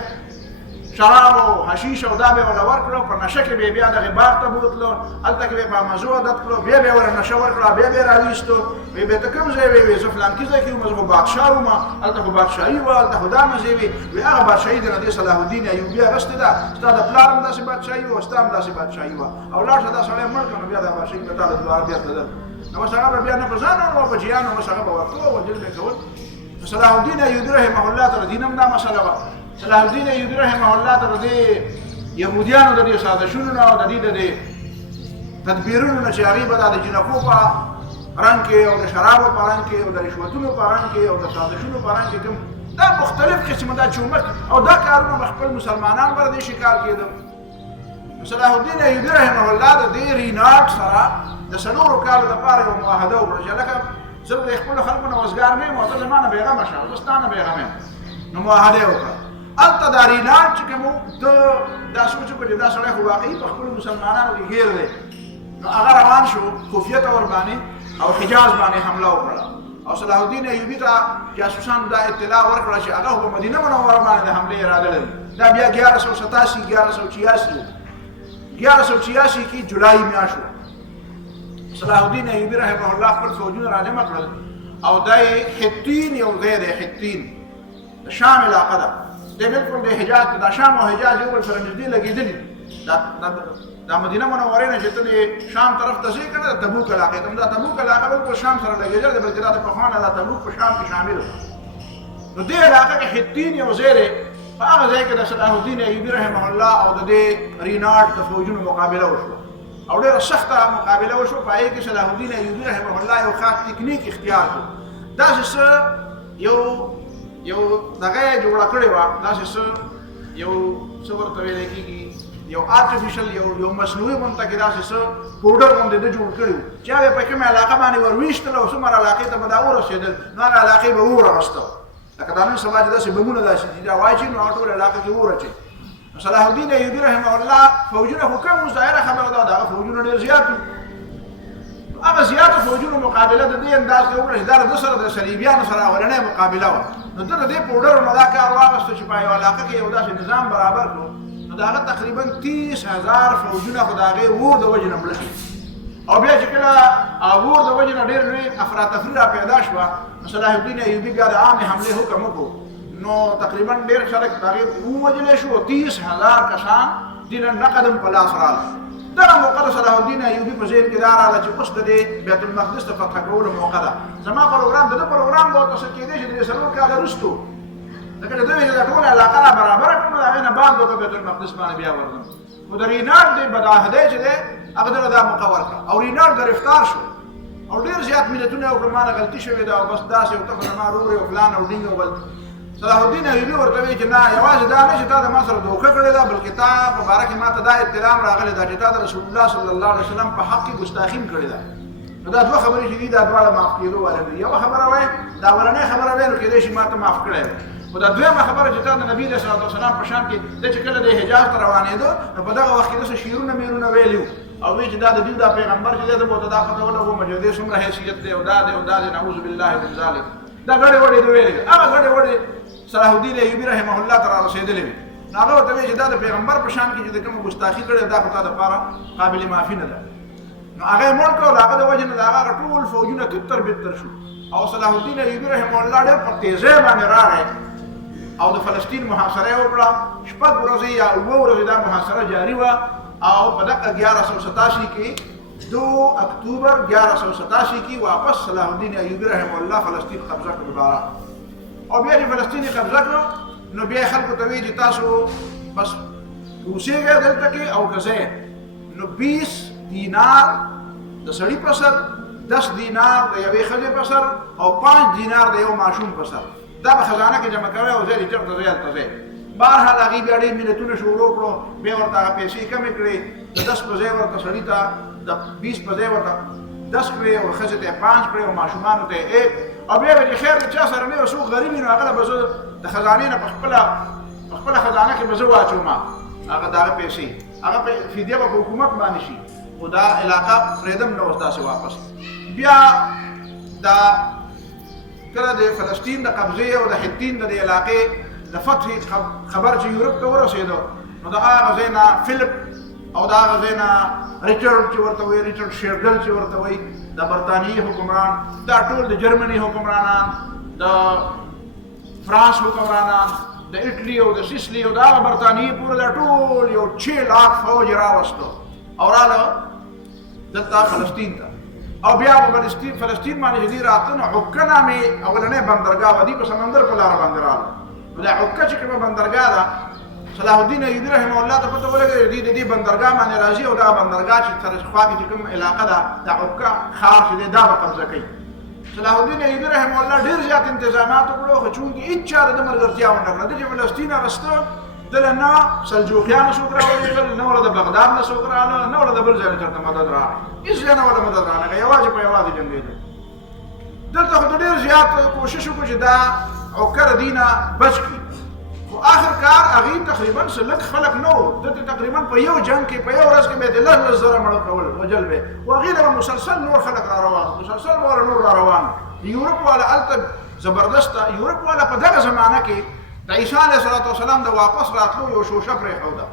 شراب او حشیش او دا به یې ورله ورکړو، په نشه کې به یې بیا دغې باغ ته بوتلو، هلته کې به یې په مزو عادت کړو، بیا به یې ورله نشه ورکړه، بیا به یې راویستو، وایي به ته کوم ځای وې؟ زه فلانکي ځای کې وم، زه خو بادشاه وم، هلته خو بادشاهي وه، هلته خو دا مزې وې. وایي هغه بادشاهي دې نه دې صلاح الدین ایوبي اخیستې ده، ستا د پلار هم داسې بادشاهي وه، ستا هم داسې بادشاهي وه، او لاړ شه دا سړی مړ کړه، نو بیا دا بادشاهي به تا له دوباره بېرته در. نو بس هغه به بیا نه په ځان او په جیانو بس هغه به ورتلو او وجل به یې کول. صلاح الدین ایوبي رحمه الله ته د دین هم دا مسله وه. صلاح الدین ایوبي رحمه الله ته د دې یهودیانو د دې سازشونو نه او د دې د دې تدبیرونو نه چې هغې به دا د جنکو په رنګ کې او د شرابو په رنګ کې او د رشوتونو په رنګ کې او د سازشونو په رنګ کې کوم دا مختلف قسمه دا چومک او دا کارونه به خپل مسلمانان به د دې شکار کېدل. صلاح الدین ایوبي رحمه الله د دې ریناټ سره د 4 کالو دپاره یو معاهده وکړه چې لکه زه د خپلو خلکو نه وزګار نه یم او ته زما نه بېغمه شه، زه ستا نه بېغمه یم. نو معاهده یې وکړه. هلته دا ریناټ چې کوم ده دا سوچ وکړه چې دا سړی خو واقعي په خپلو مسلمانانو کې ګیر دی. نو هغه روان شو خفیه ته ورباندې او حجاز باندې حمله وکړه، او صلاح الدین ایوبي ته جاسوسانو دا اطلاع ورکړه چې هغه خو په مدینه منوره باندې د حملې اراده لري. دا بیا 1187 کې جولای میاشت وه. صلاح الدین ایوبي رحمه الله خپل فوجونه راجمع کړل او دا یې حطین یو ځای دی، حطین د شام علاقه ده، دی بلکل د حجاز دا شام او حجاز یو بل سره نږدې لګېدلي. دا مدینه منورې نه چې ته د شام طرف ته ځې که نه د تبوک علاقې ته، دا تبوک علاقه بلکل شام سره لګېدلې ده، بلکې دا د پخوا نه دا تبوک په شام کې شامل ده. نو دې علاقه کې حطین یو ځای دی، په هغه ځای کې د صلاح الدین ایوبي رحمه الله او د دې ریناټ د فوجونو مقابله وشوه او ډېره سخته مقابله وشوه. په هغې کې صلاح الدین ایوبي رحمه الله یو خاص تکنیک اختیار کړو، داسې څه یو دغه یې جوړه کړې وه، داسې څه یو څه ورته ویلی کېږي، یو آرټیفیشل یو مصنوعي غونته کې داسې څه پوډر غوندې ده جوړ کړي وو چې هغه په کومې علاقه باندې ورویشتل او څومره علاقې ته به دا ورسېدل، نو هغه علاقې به اور اخیسته. لکه دا نن سبا چې داسې بمونه داسې دي دا واچي نو هغه ټول علاقه کې اور اچوي. صلاح الدین ایوبي رحمه الله فوجونه خو کم وو، ظاهره خبره ده دغه فوجونه ډېر زیات وو. هغه زیاتو فوجونو مقابله د دې انداز کې وکړه چې دا د ده سره د صلیبیانو سره اولنۍ مقابله وه. نو ده د دې پوډرو نه دا کار واخیسته چې په یو علاقه کې یو داسې نظام برابر کړو، نو د هغه تقریبا 30,000 فوجونه خو د هغې اور د وجې نه مړه شي. او بیا چې کله اور د وجې نه ډېر لوی افراتفري را پیدا شوه، نو صلاح الدین ایوبي بیا د عامې حملې حکم وکړو، نو تقریبا ډېر خلک د هغې ووژلی شو، 30,000 کسان دینه نه قدم په لاس راغله. دغه موقع د صلاح الدین ایوبي په ذهن کې دا راغله چې اوس د دې بیت المقدس د فتح کولو موقع ده. زما پروګرام د ده پروګرام به ورته څه کېدی چې د 4 کاله وروستو لکه د ده ویل چې دا ټوله علاقه را برابره کړم، د هغې نه بعد به بیت المقدس باندې بیا ورځم. خو د ریناټ د بداهدۍ چې دی هغه دغه دا موقع ورکړه او رینالډ ګرفتار شو او ډېر زیات ملتونه وکړه ما نه غلطي شوې ده او بس داسې او ته خو ما ورور یې او فلان او ډینګ او بل صلاح الدین ایوبي ورته وایي چې نه یوازې دا نه چې تا د ما سره دوکه کړې ده بلکې تا په باره کې ما ته دا اطلاع راغلی ده چې تا د رسول الله صلی الله علیه وسلم په حق کې ګستاخي کړې ده نو دا دوه خبرې چې دي دا دواړه معاف کېدو والا دي یوه خبره وایي دا اولنۍ خبره وایي نو کېدای شي ما ته معاف کړی خو دا دویمه خبره چې تا د نبي علیه صلات وسلام په شان کې دی چې کله د حجاز ته روانېده نو په دغه وخت کې داسې شعرونه میرونه ویلي وو او وایي چې دا د دوی دا پیغمبر چې دی ته به ورته دا پته ولګومه چې د دې څومره حیثیت دی او دا دی او دا دی نعوذ بالله من ذلک دا ګډې وډې دې ویلې هغه ګډې وډې صلاح الدین ایوبي رحمه الله ته را رسېدلې وي نو هغه ورته وایي چې دا د پیغمبر په شان کې چې د کومه ګستاخي کړې دا خو تا دپاره قابل معافي نه ده نو هغه یې مړ کړ او د هغه د وجې نه د هغه ټول فوجونه تتر بتر شو او صلاح الدین ایوبي رحمه الله ډېر په تیزۍ باندې راغی او د فلسطین محاصره یې وکړه شپږ ورځې یا اووه ورځې دا محاصره جاري وه او په دغه 1187 کې 2 اکتوبر 1187 کې واپس صلاح الدین ایوبي رحمه الله فلسطین قبضه کړ دوباره او بیا چې فلسطین یې قبضه کړ نو بیا یې خلکو ته وایي چې تاسو بس اوسېږئ دلته کې او که ځئ نو 20 دینار د سړي په سر 10 دینار د یوې ښځې په سر او 5 دینار د یو ماشوم په سر دا به خزانه کې جمع کوئ او ځای دې چېرته ځئ هلته ځئ بهرحال هغې بیا ډېر ملتونه شروع کړو بیا ورته هغه پیسې کمې کړې د 10 په ځای ورته سړي ته د 20 په ځای ورته 10 کړې او ښځې ته 5 کړې او ماشومانو ته 1 او بیا به چې خیر د چا سره نه یو څوک غریب وي نو هغه له به زه د خزانې نه په خپله خزانه کې به زه واچوم هغه د هغه پیسې هغه فدیه به په حکومت باندې شي خو دا علاقه پرېږدم نه اوس داسې واپس بیا دا کله د فلسطین د قبضې او د حطین د علاقې د فتح خبر چې یورپ ته ورسېدو نو د هغه ځای نه فلپ او د هغه ځای نه ریچارډ چې ورته وایي ریچارډ شیرډل چې ورته وایي د برطانیې حکمران دا ټول د جرمني حکمرانان د فرانس حکمرانان د اټلي او د سیسلي او د هغه برطانیې پورې دا ټول یو 6 لاک فوج راوستو او راله دلته فلسطین ته او بیا په فلسطین باندې چې دوی راته نو عکه نامې اولنۍ بندرګاه وه دوی په سمندر په لاره باندې راغله نو دا عکه چې کومه بندرګاه ده صلاح الدین ایوبي رحمه الله ته پته ولګېده دوی د دې بندرګاه باندې راځي او دغه بندرګاه چې تر خوا کې چې کوم علاقه ده د عکه ښار چې دی دا به قبضه کوي صلاح الدین ایوبي رحمه الله ډېر زیات انتظامات وکړو خو چونکې هېڅ چا د ده ملګرتیا ونه کړه ده چې فلسطین اخیسته دله نه سلجوقیانو څوک راولېږل نه وله د بغداد نه څوک راغله نه وله د بل ځای نه چېرته مدد راغی هېڅ ځای نه وله مدد رانغی یوازې په یوازې جنګېدل دلته خو ډېر زیات کوشش وکړو چې دا عکه د دوی نه بچ کړي خو آخر کار هغې تقریبا څه لږ خلک نه وو دلته تقریبا په یو جنګ کې په یو ورځ کې به یې د 10 زره مړه کول وجل به و هغې له به مسلسل نور خلک را روان مسلسل به نور را روان یورپ والا هلته زبردسته یورپ والا په دغه زمانه کې د عیسی علیه السلام د واپس راتلو یو شوشه پرېښوده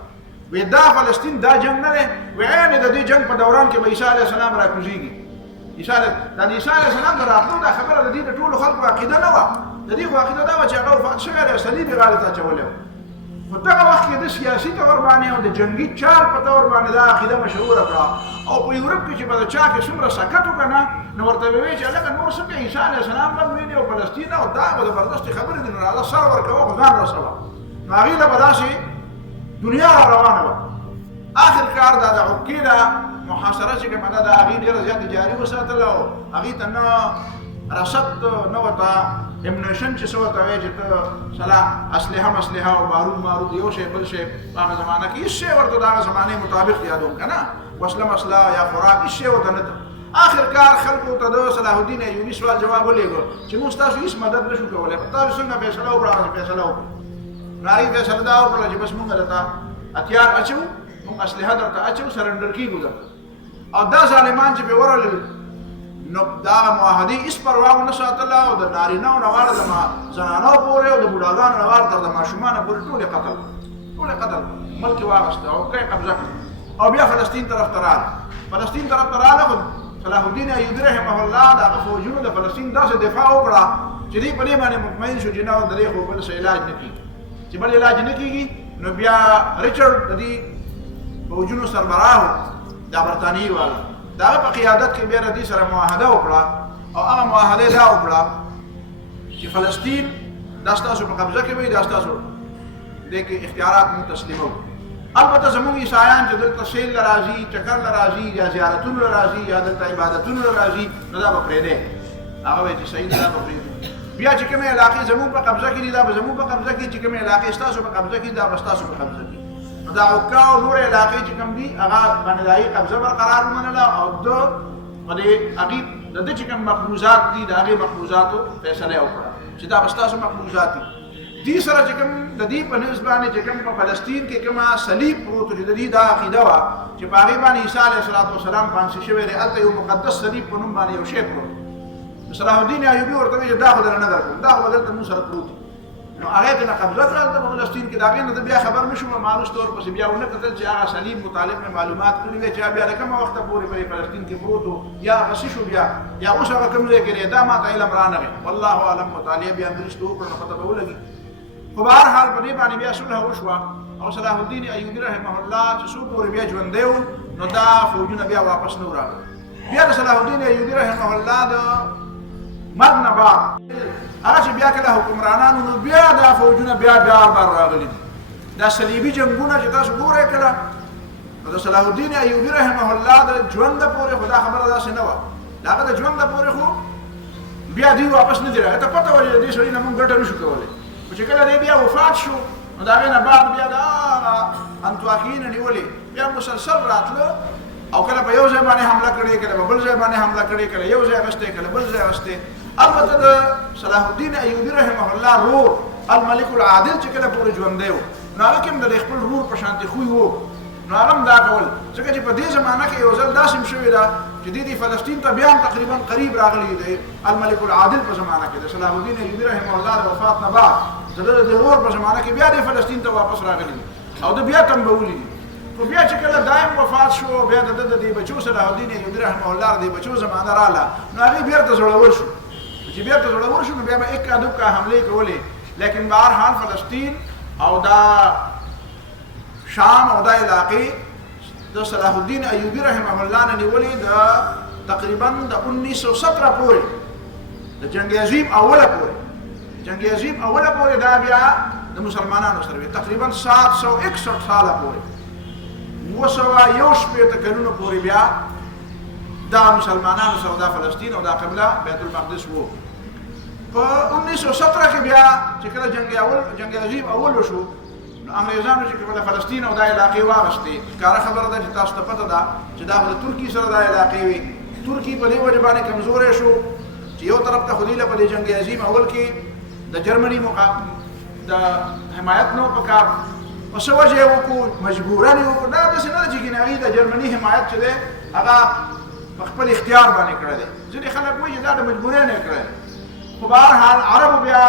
وی دا فلسطین دا جنګ نه دی وی عین د دې جنګ په دوران کې به عیسی علیه السلام راکوزېږي دا د عیسی علیه السلام د راتلو دا خبره د دې د ټولو خلکو عقیده نه وه د دې خو عقیده دا وه چې هغه وفات شوی دی او صلیب یې غاړې ته اچولی و خو دغه وخت کې د سیاسي طور باندې او د جنګي چال په طور باندې دا عقیده مشهوره کړه او په یورپ کې چې به د چا کې څومره سکت وکړه نه نو ورته به وایي چې هلکه نور څنګه عیسی علیه السلام به ویني او فلسطین او دا به زبردستې خبرې دي نو راځه سر ورکوه خو ځان رسوه نو هغې له به داسې دنیا را روانه وه آخر کار دا د عکې ده محاصره چې کومه ده د هغې ډېره زیاتې جاري وساتله او هغې ته نه رسد نه ورته امنیشن چې څه ورته وایي چې ته اسلحه مسلحه او بارود یو شی بل شی په هغه زمانه کې هېڅ شی ورته د هغه زمانې مطابق یادوم که نه وسله مسله یا خوراک هېڅ شی ورته نه ته آخر کار خلکو ته د صلاح الدین ایوبي سوال جواب ولېږو چې موږ ستاسو هېڅ مدد نه شو کولی تاسو څنګه فیصله وکړه هغسې فیصله وکړو نو هغې فیصله دا وکړله چې بس موږ درته هتیار اچوو موږ اسلحه درته اچوو سرنډر کېږو درته او دا ظالمان چې پرې ورغلل نو دا معاهدې هېڅ پروا ونه ساتله او د نارینهو نه واړه د زنانو پورې او د بوډاګانو نه واړه تر د ماشومانو پورې ټولې قتل ملک یې واخېسته او عکه یې قبضه کړه او بیا فلسطین طرف ته راغله خو صلاح الدین ایوبي رحمه الله د هغه فوجونو د فلسطین داسې دفاع وکړه چې دوی په دې باندې مطمئن شو چې نه د دې خو بل څه علاج نه کېږي چې بل علاج نه کېږي نو بیا ریچارډ د دې فوجونو سربراه د برطانیې والا د هغه په قیادت کې بیا د دې سره معاهده وکړه او هغه معاهده دا وکړه چې فلسطین دا ستاسو په قبضه کې وي دا ستاسو دې کې اختیارات مو تسلیموو البته زموږ عیسایان چې دلته سیل له راځي، چکر له راځي، یا زیارتونو له راځي، یا دلته عبادتونو له راځي، نو دا به پرېږدی. هغه وایي چې صحیح ده، دا به پرېږدو. بیا چې کومې علاقې زموږ په قبضه کې دي دا به زموږ په قبضه کې، چې کومې علاقې ستاسو په قبضه کې دا به ستاسو په قبضه کې. نو دا عکا او نورې علاقې چې کوم دي هغه باندې د هغې قبضه برقرار ومنله او ده په دې هغې د ده چې کوم مقبوضات دي د هغې مقبوضاتو فیصله یې وکړه چې دا به ستاسو مقبوضات دي. دې سره چې کوم د دې په نسبت باندې چې کوم په فلسطین کې کومه صلیب پروت و چې د دې دا عقیده وه چې په هغې باندې عیسی علیه السلام پانسي شوی دی، هلته یو مقدس صلیب په نوم باندې یو شی پروت. صلاح الدین ایوبي ورته وایي چې دا خو درنه نه درکوم، دا خو دلته موږ سره پروت دي. نو هغې ته نه قبضه کړه هلته په فلسطین کې. د هغې نه د بیا خبر نه شو، مانوس طور پسې بیا ونه کتل چې هغه صلیب متعلق مې معلومات کړي وې چې بیا د کومه وخته پورې په فلسطین کې پروت و یا هغه څه شو بیا یا اوس هغه کوم ځای کې دی، دا ما ته علم رانغی. والله اعلم. مطالعه بیا درسته وکړه نو پته به ولګي. خو به هر حال په دې باندې بیا صلح وشوه او صلاح الدین ایوبي رحمه الله چې څو پورې بیا ژوندی و نو دا فوجونه بیا واپس نه راغلل. بیا د صلاح الدین ایوبي رحمه الله د مرګ نه بعد هغه چې بیا کله حکمرانانو نو بیا دا فوجونه بیا بار راغلي دي. دا صلیبي جنګونه چې تاسو ګورئ کله نو د صلاح الدین ایوبي رحمه الله د ژونده پورې خو دا خبره داسې نه وه. د هغه د ژونده پورې خو بیا دوی واپس نه دي راغلي. ته پته وه چې د دې سړي نه مونږ ګټه نه شو کولی. خو چې کله دی بیا وفات شو نو د هغې نه بعد بیا د انطاکیې نه نیولې بیا مسلسل راتله او کله په یو ځای باندې حمله کړې، کله په بل ځای باندې حمله کړې، کله یو ځای اخیستی، کله بل ځای اخیستی. البته د صلاح الدین ایوبي رحمه الله رور الملک العادل چې کله پورې ژوندی و نو هغه کې هم د خپل رور په شانتې خوی و. نو هغه هم دا ډول ځکه چې په دې زمانه کې یو ځل داسې هم شوې ده چې دې فلسطین ته بیا هم تقریبا قریب راغلی دی الملک العادل په زمانه کې د صلاح الدین ایوبي رحمه الله د وفات نه بعد د رور په زمانه کې بیا دې فلسطین ته واپس راغلی او د بیا تنبولي دي. خو بیا چې کله دایم وفات شو بیا د دې بچو صلاح الدین ایوبي رحمه الله د بچو زمانه رااله نو هغې بیرته زړور شو. چې بیرته زړور شو نو بیا به اکا دوکا حملې کولې. لیکن به هر حال فلسطین او دا شام او دا علاقې د صلاح الدین ایوبي رحمه الله نه نیولې د تقریبا د 1917 پورې د جنگ عظیم اوله پورې دا بیا د مسلمانانو سره وي تقریبا 761 ساله پورې 961 کلونو پورې بیا دا مسلمانانو سره دا فلسطین او دا قبله بیت المقدس وو. په 1917 کې بیا چې کله جنگ عظیم اول وشو نو انګریزانو چې کله فلسطین او دا علاقې واغستې ښکاره خبره ده چې تاسو ته پته ده چې دا د ترکي سره دا علاقې وي. ترکي په دې وجه باندې کمزوری شو چې یو طرف ته خو دوی له په دې جنګ عظیم اول کې د جرمني د حمایت نه پکار په څه وجه یې وکړو مجبورن یې وکړو. دا داسې نه ده چې هغې د جرمني حمایت چې دی هغه په خپل اختیار باندې کړی دی. ځینې خلک وایي چې دا د مجبورۍ نه یې کړی. خو به هر حال عربو بیا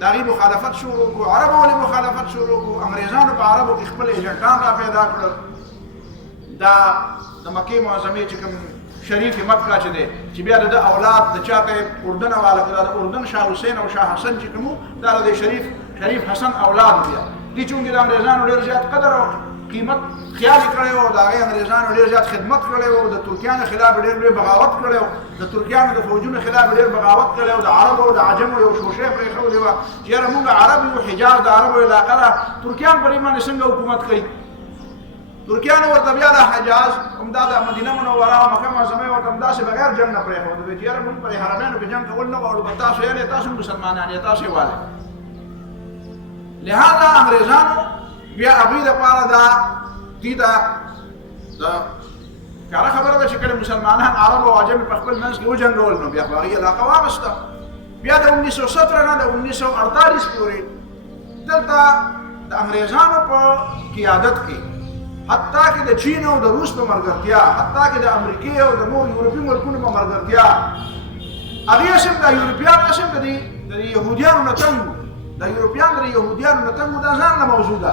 د هغې مخالفت شروع کړو. عربو ولې مخالفت شروع کړو؟ انګریزانو په عربو کې خپل ایجنټان را پیدا کړل. دا د مکې معظمې چې کوم شریف مکه چې دی چې بیا د اولاد د چاته اردن والا کړه د اردن شاه حسین او شاه حسن چې کوم دا د شریف حسن اولاد بیا دي چونګې د انګریزانو ډېر زیات قدر او قیمت خیال کړی و. د هغې انګریزانو ډېر زیات خدمت کړی و. د ترکیانو خلاف ډېر لوی بغاوت کړی و. د ترکیانو د فوجونو خلاف ډېر بغاوت کړی و. د عربو او د عجمو یو شوشۍ پرېښولې وه چې یاره موږ عرب یو، حجاز د عربو علاقه ده، ترکیان پر دې باندې څنګه حکومت کوي؟ ترکیانو ورته بیا د حجاز همدا د مدینه منوره او مکه معظمه ورته همداسې بغیر جنګ نه پرېښود چې یاره موږ پر حرمینو کې جنګ کول نه غواړو، به تاسو یعنې تاسو مسلمانان یې تاسو یې والئ. لهذا انګریزانو بیا هغوی دپاره دا دوی ته د ښکاره خبره ده چې کله مسلمانان عرب او عجم په خپل منځ کې وجنګول نو بیا خو هغې علاقه واغسته. بیا د 1917 نه د 1948 پورې دلته د انګریزانو په قیادت کې حتی کې د چین او د روس په ملګرتیا، حتی کې د امریکې او د نور یورپي ملکونو په ملګرتیا هغې اسم د یورپیان اسم د یهودیانو نه تنګ و. د یورپیان د یهودیانو نه تنګ و دا ځان له موضوع ده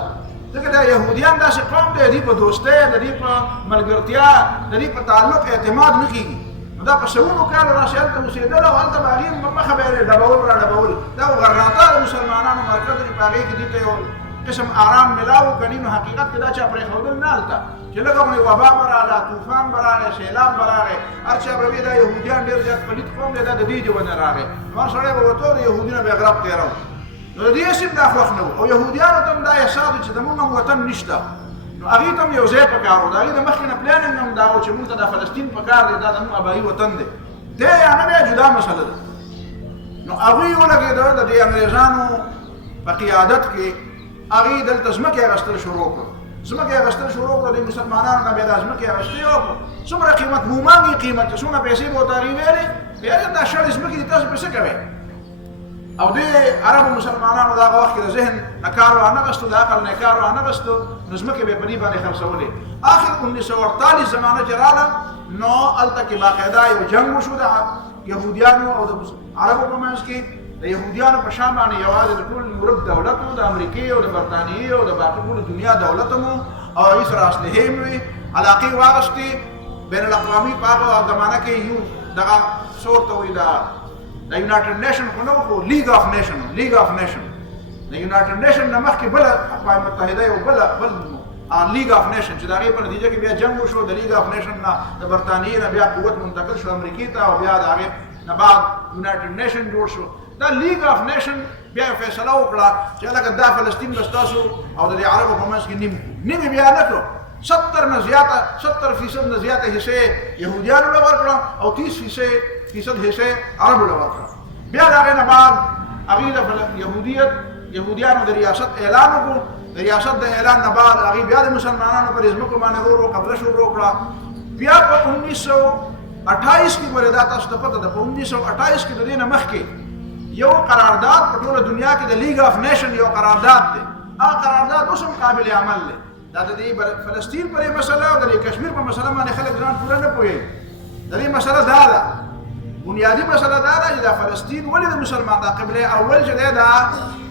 ځکه د یهودیان داسې قوم دی د دې په دوستۍ د دې په ملګرتیا د دې په تعلق اعتماد نه کېږي. نو دا په سلونو کالو راسې هلته اوسېدل او هلته به هغې مخه به یې ډبول را ډبول. دا غرناطه د مسلمانانو مرکز دی. په هغې کې دې ته یو قسم آرام ملاو کني. نو حقیقت کې دا چا پرېښودل نه هلته چې لږه غونې وبا به راغله، طوفان به راغی، سیلاب به راغی، هر چا به وي دا یهودیان ډېر زیات پلید قوم دی، دا د دې ونه راغی. نو هر سړی به ورته د یهودي نه به یې غرب تېرو. نو د دې اسم دا خوښ نه و او یهودیانو ته هم دا احساس و چې زموږ هم وطن نشته. نو نو هغې ته هم یو ځای پکار و د هغې د مخکې نه پلانینګ هم دا و چې موږ ته دا فلسطین پکار دی دا زموږ ابایي وطن دی دی یا نه بیا جدا مسله ده نو هغوی ولګېده د دې انګریزانو په قیادت کې هغې دلته ځمکې اخیستل شروع کړه ځمکې اخیستل شروع کړه د مسلمانانو نه بیا دا ځمکې اخیستې وکړه څومره قیمت مومانګې قیمت چې څومره پیسې به ورته هغې ویلې بیا دا شړې ځمکې دي تاسو په څه کوئ او د عربو مسلمانانو د هغه وخت کې د ذهن نه کار وانغستو د عقل نه کار وانغستو نو ځمکې به یې په دې باندې خرڅولې آخر 1948 زمانه چې راغله نو هلته کې باقاعده یو جنګ وشو د یهودیانو او د عربو په منځ کې د یهودیانو په شا باندې یوازې د ټول یورپ دولت و د امریکې او د برطانیې او د باقي ټولو دنیا دولت هم او هغې سره اسلحې هم وې علاقې واغستې بین الاقوامي په هغه زمانه کې یو دغه څه ورته وایي د یونایټډ نیشن خو نه و خو لیګ آف نیشن د یونایټډ نیشن نه مخکې بله اقوام متحده یو بل لیګ آف نیشن چې د هغې په نتیجه کې بیا جنګ وشو د لیګ آف نیشن نه د برطانیې نه بیا قوت منتقل شو امریکې ته او بیا د هغې نه بعد یونایټډ نیشن جوړ شو دا لیګ آف نیشن بیا فیصله وکړه چې هلکه دا فلسطین به ستاسو او د دې عربو په منځ کې نیم یې بیا نه کړو 70% نه زیاته حصې یهودیانو له ورکړه او 30% حصې عربو له ورکړه بیا د هغې نه بعد هغې د یهودیانو د ریاست اعلان وکړو د ریاست د اعلان نه بعد هغې بیا د مسلمانانو پر ځمکو باندې ورو قبضه شروع کړه بیا په 1928 کې ګورې دا تاسو ته پته ده په 1928 کې د دې نه مخکې یو قرارداد په ټوله دنیا کې د لیګ آف نیشن یو قرارداد دی هغه قرارداد اوس هم قابل عمل دی دا د دې فلسطین پر مسله او د کشمیر په مسله باندې خلک ځان پوره نه پوهېږي د دې مسله دا ده بنیادی مسله دا ده چې دا فلسطین ولې د مسلمان دا قبله اول چې دی دا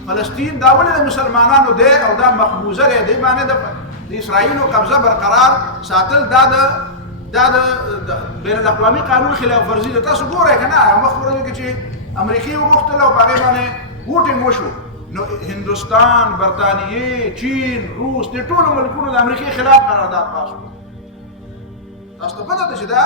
فلسطین دا ولې د مسلمانانو دی او دا مقبوضه دی دې باندې د اسرائیلو قبضه برقرار ساتل دا د بین الاقوامي قانون خلاف ورزي ده تاسو ګورئ که نه مخکې ورځو کې چې امریکې وغوښتل او په هغې باندې ووټینګ وشو نو هندوستان برطانیې چین روس د ټولو ملکونو د امریکې خلاف قرارداد پاس کړو تاسو ته پته ده چې دا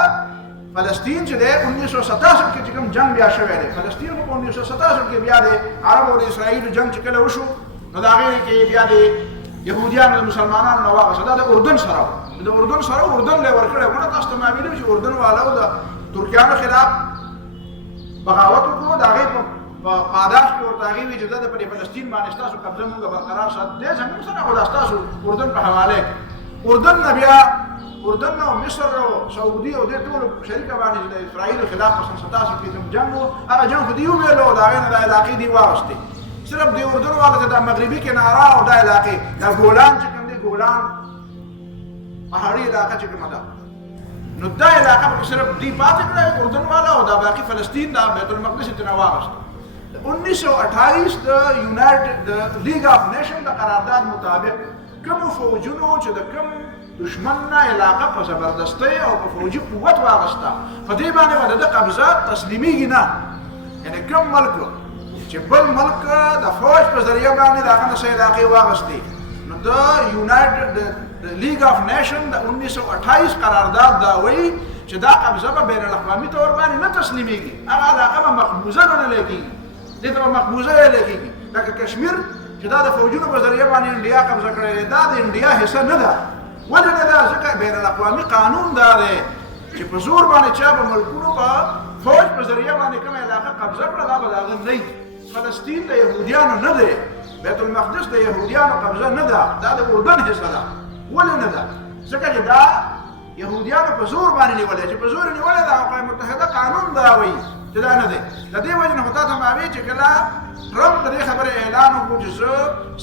فلسطین چې دی 1967 کې چې کوم جنګ بیا شوی دی فلسطین خو په 1967 کې بیا د عربو او د اسرائیلو جنګ چې کله وشو نو د هغې کې بیا د یهودیانو د مسلمانانو نه واغسته دا د اردن سره د اردن سره اردن له ورکړی خو نه تاسو ته معلوم چې اردن والاو د ترکیانو خلاف بغاوت وکړو د هغې په پاداش کې ورته هغې وي چې دا د په فلسطین باندې ستاسو قبضه مونږ برقرار سات دی زموږ سره خو دا ستاسو اردن په حواله کې اردن نه بیا اردن او مصر او سعودي او دې ټولو شریکه باندې د اسرائیلو خلاف په 87 کې کوم جنګ و هغه جنګ خو دې وویلو د هغې نه د علاقې دې واغستې صرف د اردن والا ته دا مغربي کناره او دا علاقې دا ګولان چې کوم دی ګولان پهاړي علاقه چې کومه ده نو دا علاقه به صرف دی پاتې کړه اردن والا او دا باقي فلسطین دا بیت المقدس ته نه واغست 1928 د لیګ آف نیشن د قرارداد مطابق کوم فوجونو چې د کوم دشمن نه علاقه په زبردستۍ او په فوجي قوت واغسته په دې باندې به د قبضه تسلیمیږي نه یعنې کوم ملک چې بل ملک د فوج په ذریعه باندې د هغه نه څه علاقې واغستې نو د لیګ آف نیشن د 1928 قرارداد دا وایي چې دا قبضه به بین الاقوامي طور باندې نه تسلیمیږي هغه علاقه به مقبوضه بللی کېږي دې ته به مقبوضه ویلی کېږي لکه کشمیر چې دا د فوجونو په ذریعه باندې انډیا قبضه کړې دا د انډیا حصه نه ده ولې نه ده ځکه بین الاقوامي قانون دا دی چې په زور باندې چا به ملکونو په فوج په ذریعه باندې کومه علاقه قبضه کړه دا به د هغه نه وي فلسطین د یهودیانو نه دی بیت المقدس د یهودیانو قبضه نه ده دا د اردن حصه ده ولې نه ده ځکه چې دا یهودیانو په زور باندې نیولې چې په زور نیولې ده اقوام متحده قانون دا وایي چې دا نه دی د دې وجې نه خو تا ته معلومې چې کله ټرمپ د دې خبرې اعلان وکړو چې زه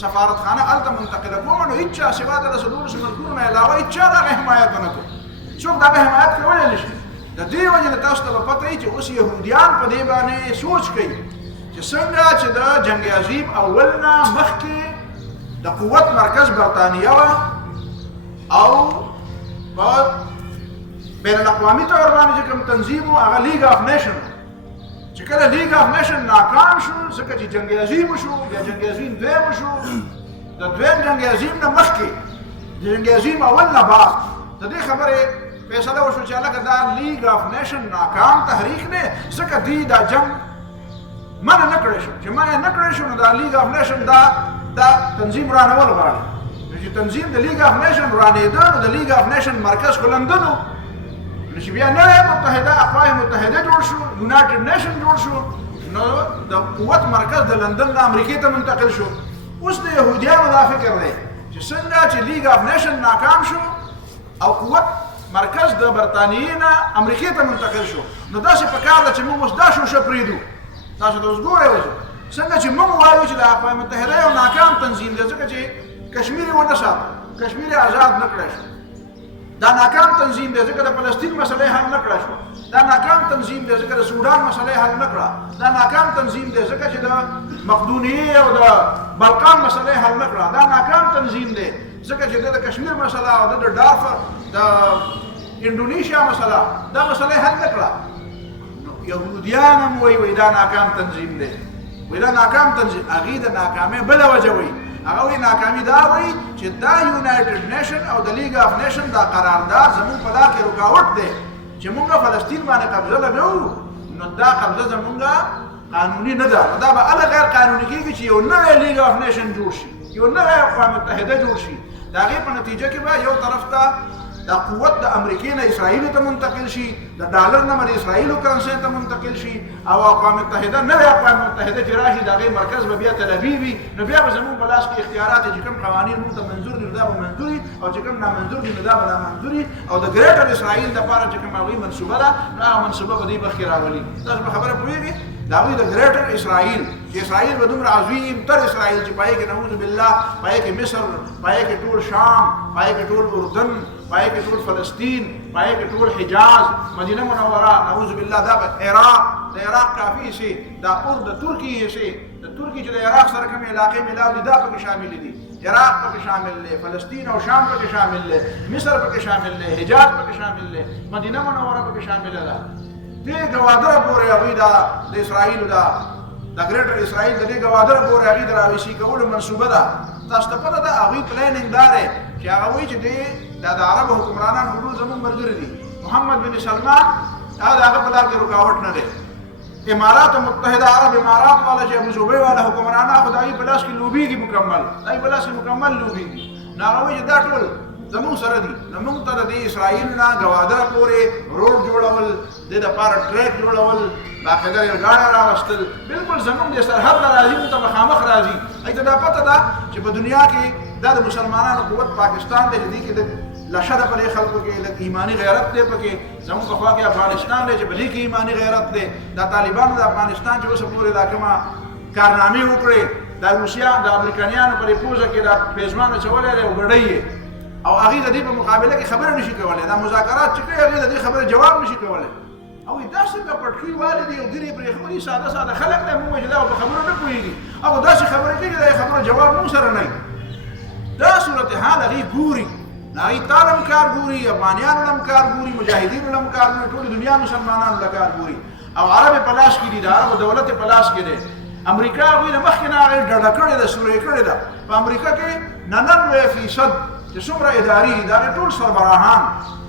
سفارتخانه هلته منتقله کوم نو هېچ چا سوا د 12 ملکونو نه علاوه هېچ چا د هغه حمایت ونه کړو څوک د هغه حمایت کولی نه شي د دې وجې نه تاسو ته به پته وي چې اوس یهودیان په دې باندې سوچ کوي چې څنګه چې د جنګ عظیم اول نه مخکې د قوت مرکز برطانیه وه او په بین الاقوامي طور باندې چې کوم تنظیم و هغه لیګ آف نیشن چې کله لیګ آف نیشن ناکام شو ځکه چې جنګ عظیم وشو بیا جنګ عظیم دویم وشو د دویم جنګ عظیم نه مخکې د جنګ عظیم اول نه بعد د دې خبرې فیصله وشو چې هلکه دا لیګ آف نیشن ناکام تحریک دی ځکه دوی دا جنګ منع نه کړی شو چې منع نه کړی شو نو دا لیګ آف نیشن دا تنظیم رانول غواړي نو چې تنظیم د لیګ اف نیشن رانېده نو د لیګ اف نیشن مرکز خو لندن و نو چې بیا نوی متحده اقوام متحده جوړ شو یونایټډ نیشن جوړ شو نو د قوت مرکز د لندن نه امریکې ته منتقل شو. اوس د یهودیانو دا فکر دی چې څنګه چې لیګ اف نیشن ناکام شو او قوت مرکز د برطانیې نه امریکې ته منتقل شو نو داسې پکار ده چې موږ اوس دا شوشه پرېږدو. تاسو ته اوس ګورئ اوس څنګه چې موږ وایو چې د اقوام متحده یو ناکام تنظیم دی ځکه چې کشمیر یې ونه ساته، کشمیر یې آزاد نه کړی شو. دا ناکام تنظیم دی ځکه د فلسطین مسله حل نه کړه شو. دا ناکام تنظیم دی ځکه د سودان مسله حل نه کړه. دا ناکام تنظیم دی ځکه چې د مقدونیې او د بلقان مسله حل نه کړه. دا ناکام تنظیم دی ځکه چې د کشمیر مسله او د ډارفور د انډونیشیا مسله دا مسله حل نه کړه. یهودیان هم وایي دا ناکام تنظیم دی، وایي دا ناکام تنظیم. هغې د ناکامۍ بله وجه وایي، هغه وایي ناکامي دا وایي چې دا یونایټډ نیشن او د لیګ اف نیشن دا قرارداد زموږ په لار کې رکاوټ دی چې موږ فلسطین باندې قبضه لګوو نو دا قبضه زموږ قانوني نه ده. نو دا به هله غیر قانوني کېږي چې یو نوی لیګ اف نیشن جوړ شي، یو نوی اقوام متحده جوړ شي. د هغې په نتیجه کې به یو طرف ته دا قوت د امریکې نه اسرائیلو ته منتقل شي، د ډالر نه د اسرائیلو کرنسۍ ته منتقل شي او اقوام متحده نوی اقوام متحده چې راشي د هغې مرکز به بیا تل ابیب وي. نو بیا به زموږ په لاس کې اختیارات چې کوم قوانین موږ ته منظور دي نو دا به منظور وي او چې کوم نامنظور دي نو دا به نامنظور وي. او د ګریټر اسرائیل دپاره چې کوم هغوی منصوبه ده نو هغه منصوبه به دوی مخکې راولي. تاسو په خبره پوهېږئ د هغوی د ګریټر اسرائیل چې اسرائیل به دومره عظیم تر اسرائیل چې پای کې نعوذ بالله پای کې مصر، پای کې ټول شام، پای کې ټول اردن، پای کې ټول فلسطین، پای کې ټول حجاز، مدینه منوره، نعوذ بالله دا به عراق، د عراق کافي حصې، دا د ترکیې حصې، د ترکیې چې د عراق سره کومې علاقې میلاو دي دا پکې شامل دي. عراق پکې شامل دی، فلسطین او شام پکې شامل دی، مصر پکې شامل دی، حجاز پکې شامل دی، مدینه منوره پکې شامله ده. دې ګوادره پورې هغوی دا د اسرائیلو دا د ګریټر اسرائیل د دې ګوادره پورې هغوی د راویسي کولو منصوبه ده. تاسو ته پته ده هغوی پلانینګ دا دی چې هغه وایي چې دا د عربو حکمرانان ټول زموږ ملګري دي. محمد بن سلمان هغه د هغه په لار کې رکاوټ نه دی. امارات متحده عرب امارات والا چې ابو زبیر والا حکمرانان خو د هغوی په لاس کې لوبېږي مکمل، د هغوی په لاس کې مکمل لوبېږي. نو هغه وایي چې دا ټول زموږ سره دي. نو موږ ته د دې اسرائیل نه ګوادره پورې روډ جوړول، د دې دپاره ټریک جوړول، باقاعده ریلګاډه راوستل، بالکل زموږ د سرحد نه راځي، موږ ته مخامخ راځي. هغوی ته دا پته ده چې په دنیا کې دا د مسلمانانو قوت پاکستان دی چې دې کې د لشه ده په دې خلکو کې لږ ایماني غیرت دی پکې. زموږ په خوا کې افغانستان دی چې په دې کې ایماني غیرت دی. دا طالبانو د افغانستان چې اوسه پورې دا کومه کارنامې وکړې، دا روسیه د امریکایانو پرې پوزه کې دا پیزمان اچولی دی او ګډۍ یې او هغوی د دې په مقابله کې خبره نشي کولی. دا مذاکرات چې کوي هغوی د دې خبرې جواب نشي کولی. او دا څنګه پټکي والي دي او ګیرې پرېښودي ساده ساده خلک دی. موږ چې دا په خبرو نه پوهېږي او داسې خبرې کوي د دې خبرو جواب موږ سره نه وي. دا صورتحال هغوی ګوري، هغوی تاله هم کار ګوري، افغانیانو له هم کار ګوري، مجاهدینو له هم کار ګوري، ټولې دنیا مسلمانانو له کار ګوري. او عرب یې په لاس کې دي، د عربو دولت یې په لاس کې دی. امریکا هغوی نه مخکې نه هغې ډډه کړې ده، سوری کړې ده. په امریکا کې 99% چې څومره اداري دي د هغې ټول سربراهان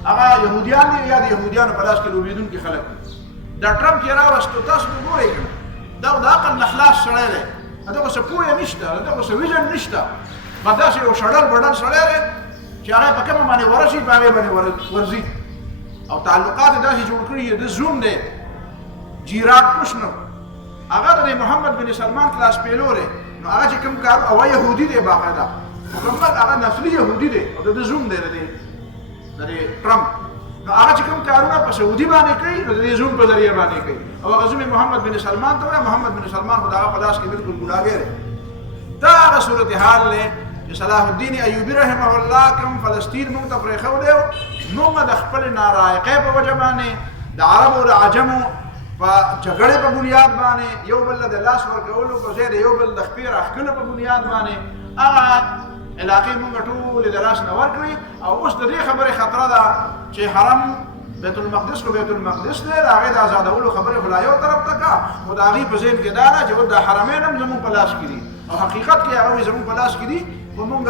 هغه یهودیان دي یا د یهودیانو په لاس کې لوبېدونکي خلک دي. دا ټرمپ چې راوستو تاسو به ګورئ که نه، دا د عقل نه خلاص سړی دی، دغه څه پوهه نشته، دغه څه ویژن نشته. ما داسې یو شډل بډل سړی دی چې هغه په کومه باندې ورشي په هغې باندې ورځي. او تعلقات یې داسې جوړ کړي د زوم دی جیراد کوشنر، هغه د محمد بن سلمان کلاس پیلو دی. نو هغه چې کوم کار او یهودي دی باقاعده مکمل هغه نسلي یهودي دی او د زوم دی د ټرمپ. نو هغه چې کوم کارونه په سعودي باندې کوي نو د دې زوم په ذریعه باندې کوي او هغه زوم محمد بن سلمان ته وایي. محمد بن سلمان خو د هغه په لاس کې بالکل ګناهګار دی. دا هغه صورتحال دی چې صلاح الدین ایوبي رحمه الله کوم فلسطین موږ ته پرېښودی و. موږ د خپلې نارایقۍ په وجه باندې د عربو د عجمو په جګړې په بنیاد باندې یو بل د لاس ورکولو په ځای د یو بل د خپې راښکلو په بنیاد باندې هغه علاقې موږ ټولې د لاس نه ورکړې. او اوس د دې خبرې خطره ده چې حرم بیت المقدس خو بیت المقدس دی، د هغې د ازادولو خبرې خو لا یو طرف ته کا خو د هغې په ذهن کې دا ده چې اوس د حرمین هم زموږ په لاس کې دي او حقیقت کې هغه زموږ په لاس کې دي. خو موږ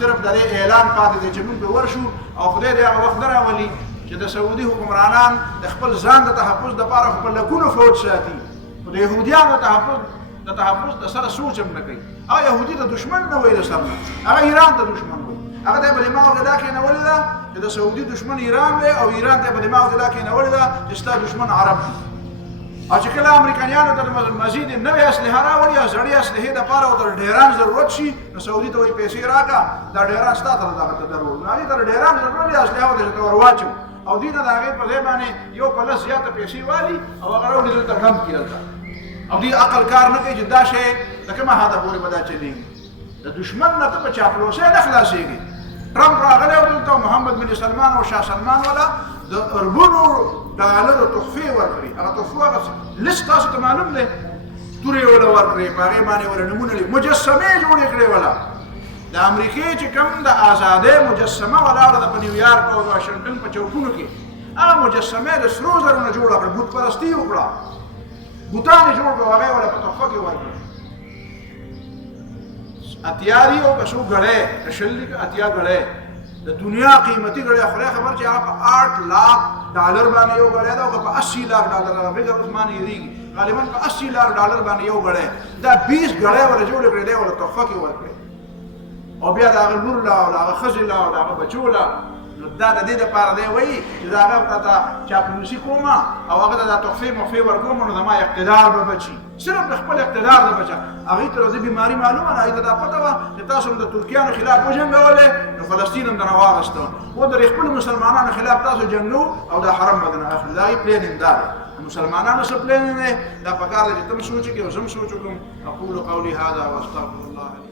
صرف د دې اعلان پاتې دی چې موږ پرې ورشو او خدای دې هغه وخت نه راولي چې د سعودي حکمرانان د خپل ځان د تحفظ دپاره خو په لکونو فوج ساتي خو د یهودیانو د تحفظ د سره سوچ هم نه کوي. هغه یهودي ته دشمن نه وایي د سر نه، هغه ایران ته دشمن وایي. هغه ته په دماغ کې دا کېنولې ده چې د سعودي دشمن ایران دی او ایران ته په دماغ کې دا کېنولې ده چې ستا دشمن عرب دی او چې کله امریکایانو ته مزید نوې اسلحه راوړي او زړې اسلحې دپاره ورته ډیران ضرورت شي نو سعودي ته وایي پیسې راکړه دا ډیران ستا ته دغه ته درول نو هغې ته ډیران ضرورت دي اسلحه ورته چې ته ور واچو او دې نه د هغې په ځای باندې یو پلس زیاته پیسې والي او هغه راوړي دلته ډمپ کړي دلته او دې عقل کار نه کوي چې دا شی د کومه حده پورې به دا چلېږي د دشمن نه ته په چاپلوسۍ نه خلاصېږي ټرمپ راغلی او دلته محمد بن سلمان او شاه سلمان والا د اربونو ډالرو تحفې ورکړي هغه تحفو هغه لست تاسو ته معلوم دی تورې وله ورکړې په هغې باندې وله نومونه مجسمې جوړې کړې وله د امریکې چې کوم د ازادۍ مجسمه ولاړه ده په نیویارک او واشنګټن په چوکونو کې هغه مجسمه د سرو زرو نه جوړه کړه بت پرستي وکړه بوتان یې جوړ کړه هغې وله په تحفه کې ورکړه اتیا دي او که څو ګړی د شل دي که اتیا ګړی د دنیا قیمتي ګړی خدای خبر چې هغه په 8 लाख ډالر باندې یو ګړی ده او که په 80 लाख ډالر ده فکر اوس ما نه هېرېږي غالبا په 80 लाख ډالر باندې یو ګړی دا 20 ګړی وله جوړې کړې دی وله تحفه کې ورکړې او بیا د هغه لور له او د هغه ښځې له او د هغه بچو له نو دا د دې دپاره دی وایي چې د هغه ته چاپلوسي کومه او هغه ته دا تحفې محفې ورکوم نو زما اقتدار به بچي صرف د خپل اقتدار د بچه هغې ته د بیماري معلومه ده هغې ته دا پته وه چې تاسو هم د ترکیانو خلاف وجنګولې نو فلسطین هم درنه واغسته و د خپلو مسلمانانو خلاف تاسو جنګو او دا حرم به درنه اخلي د هغې پلیننګ دا دی مسلمانانو څه پلیننګ دی دا پکار دی چې ته هم سوچ وکړې او زه هم سوچ وکړم اقول قولي هذا واستغفر الله لي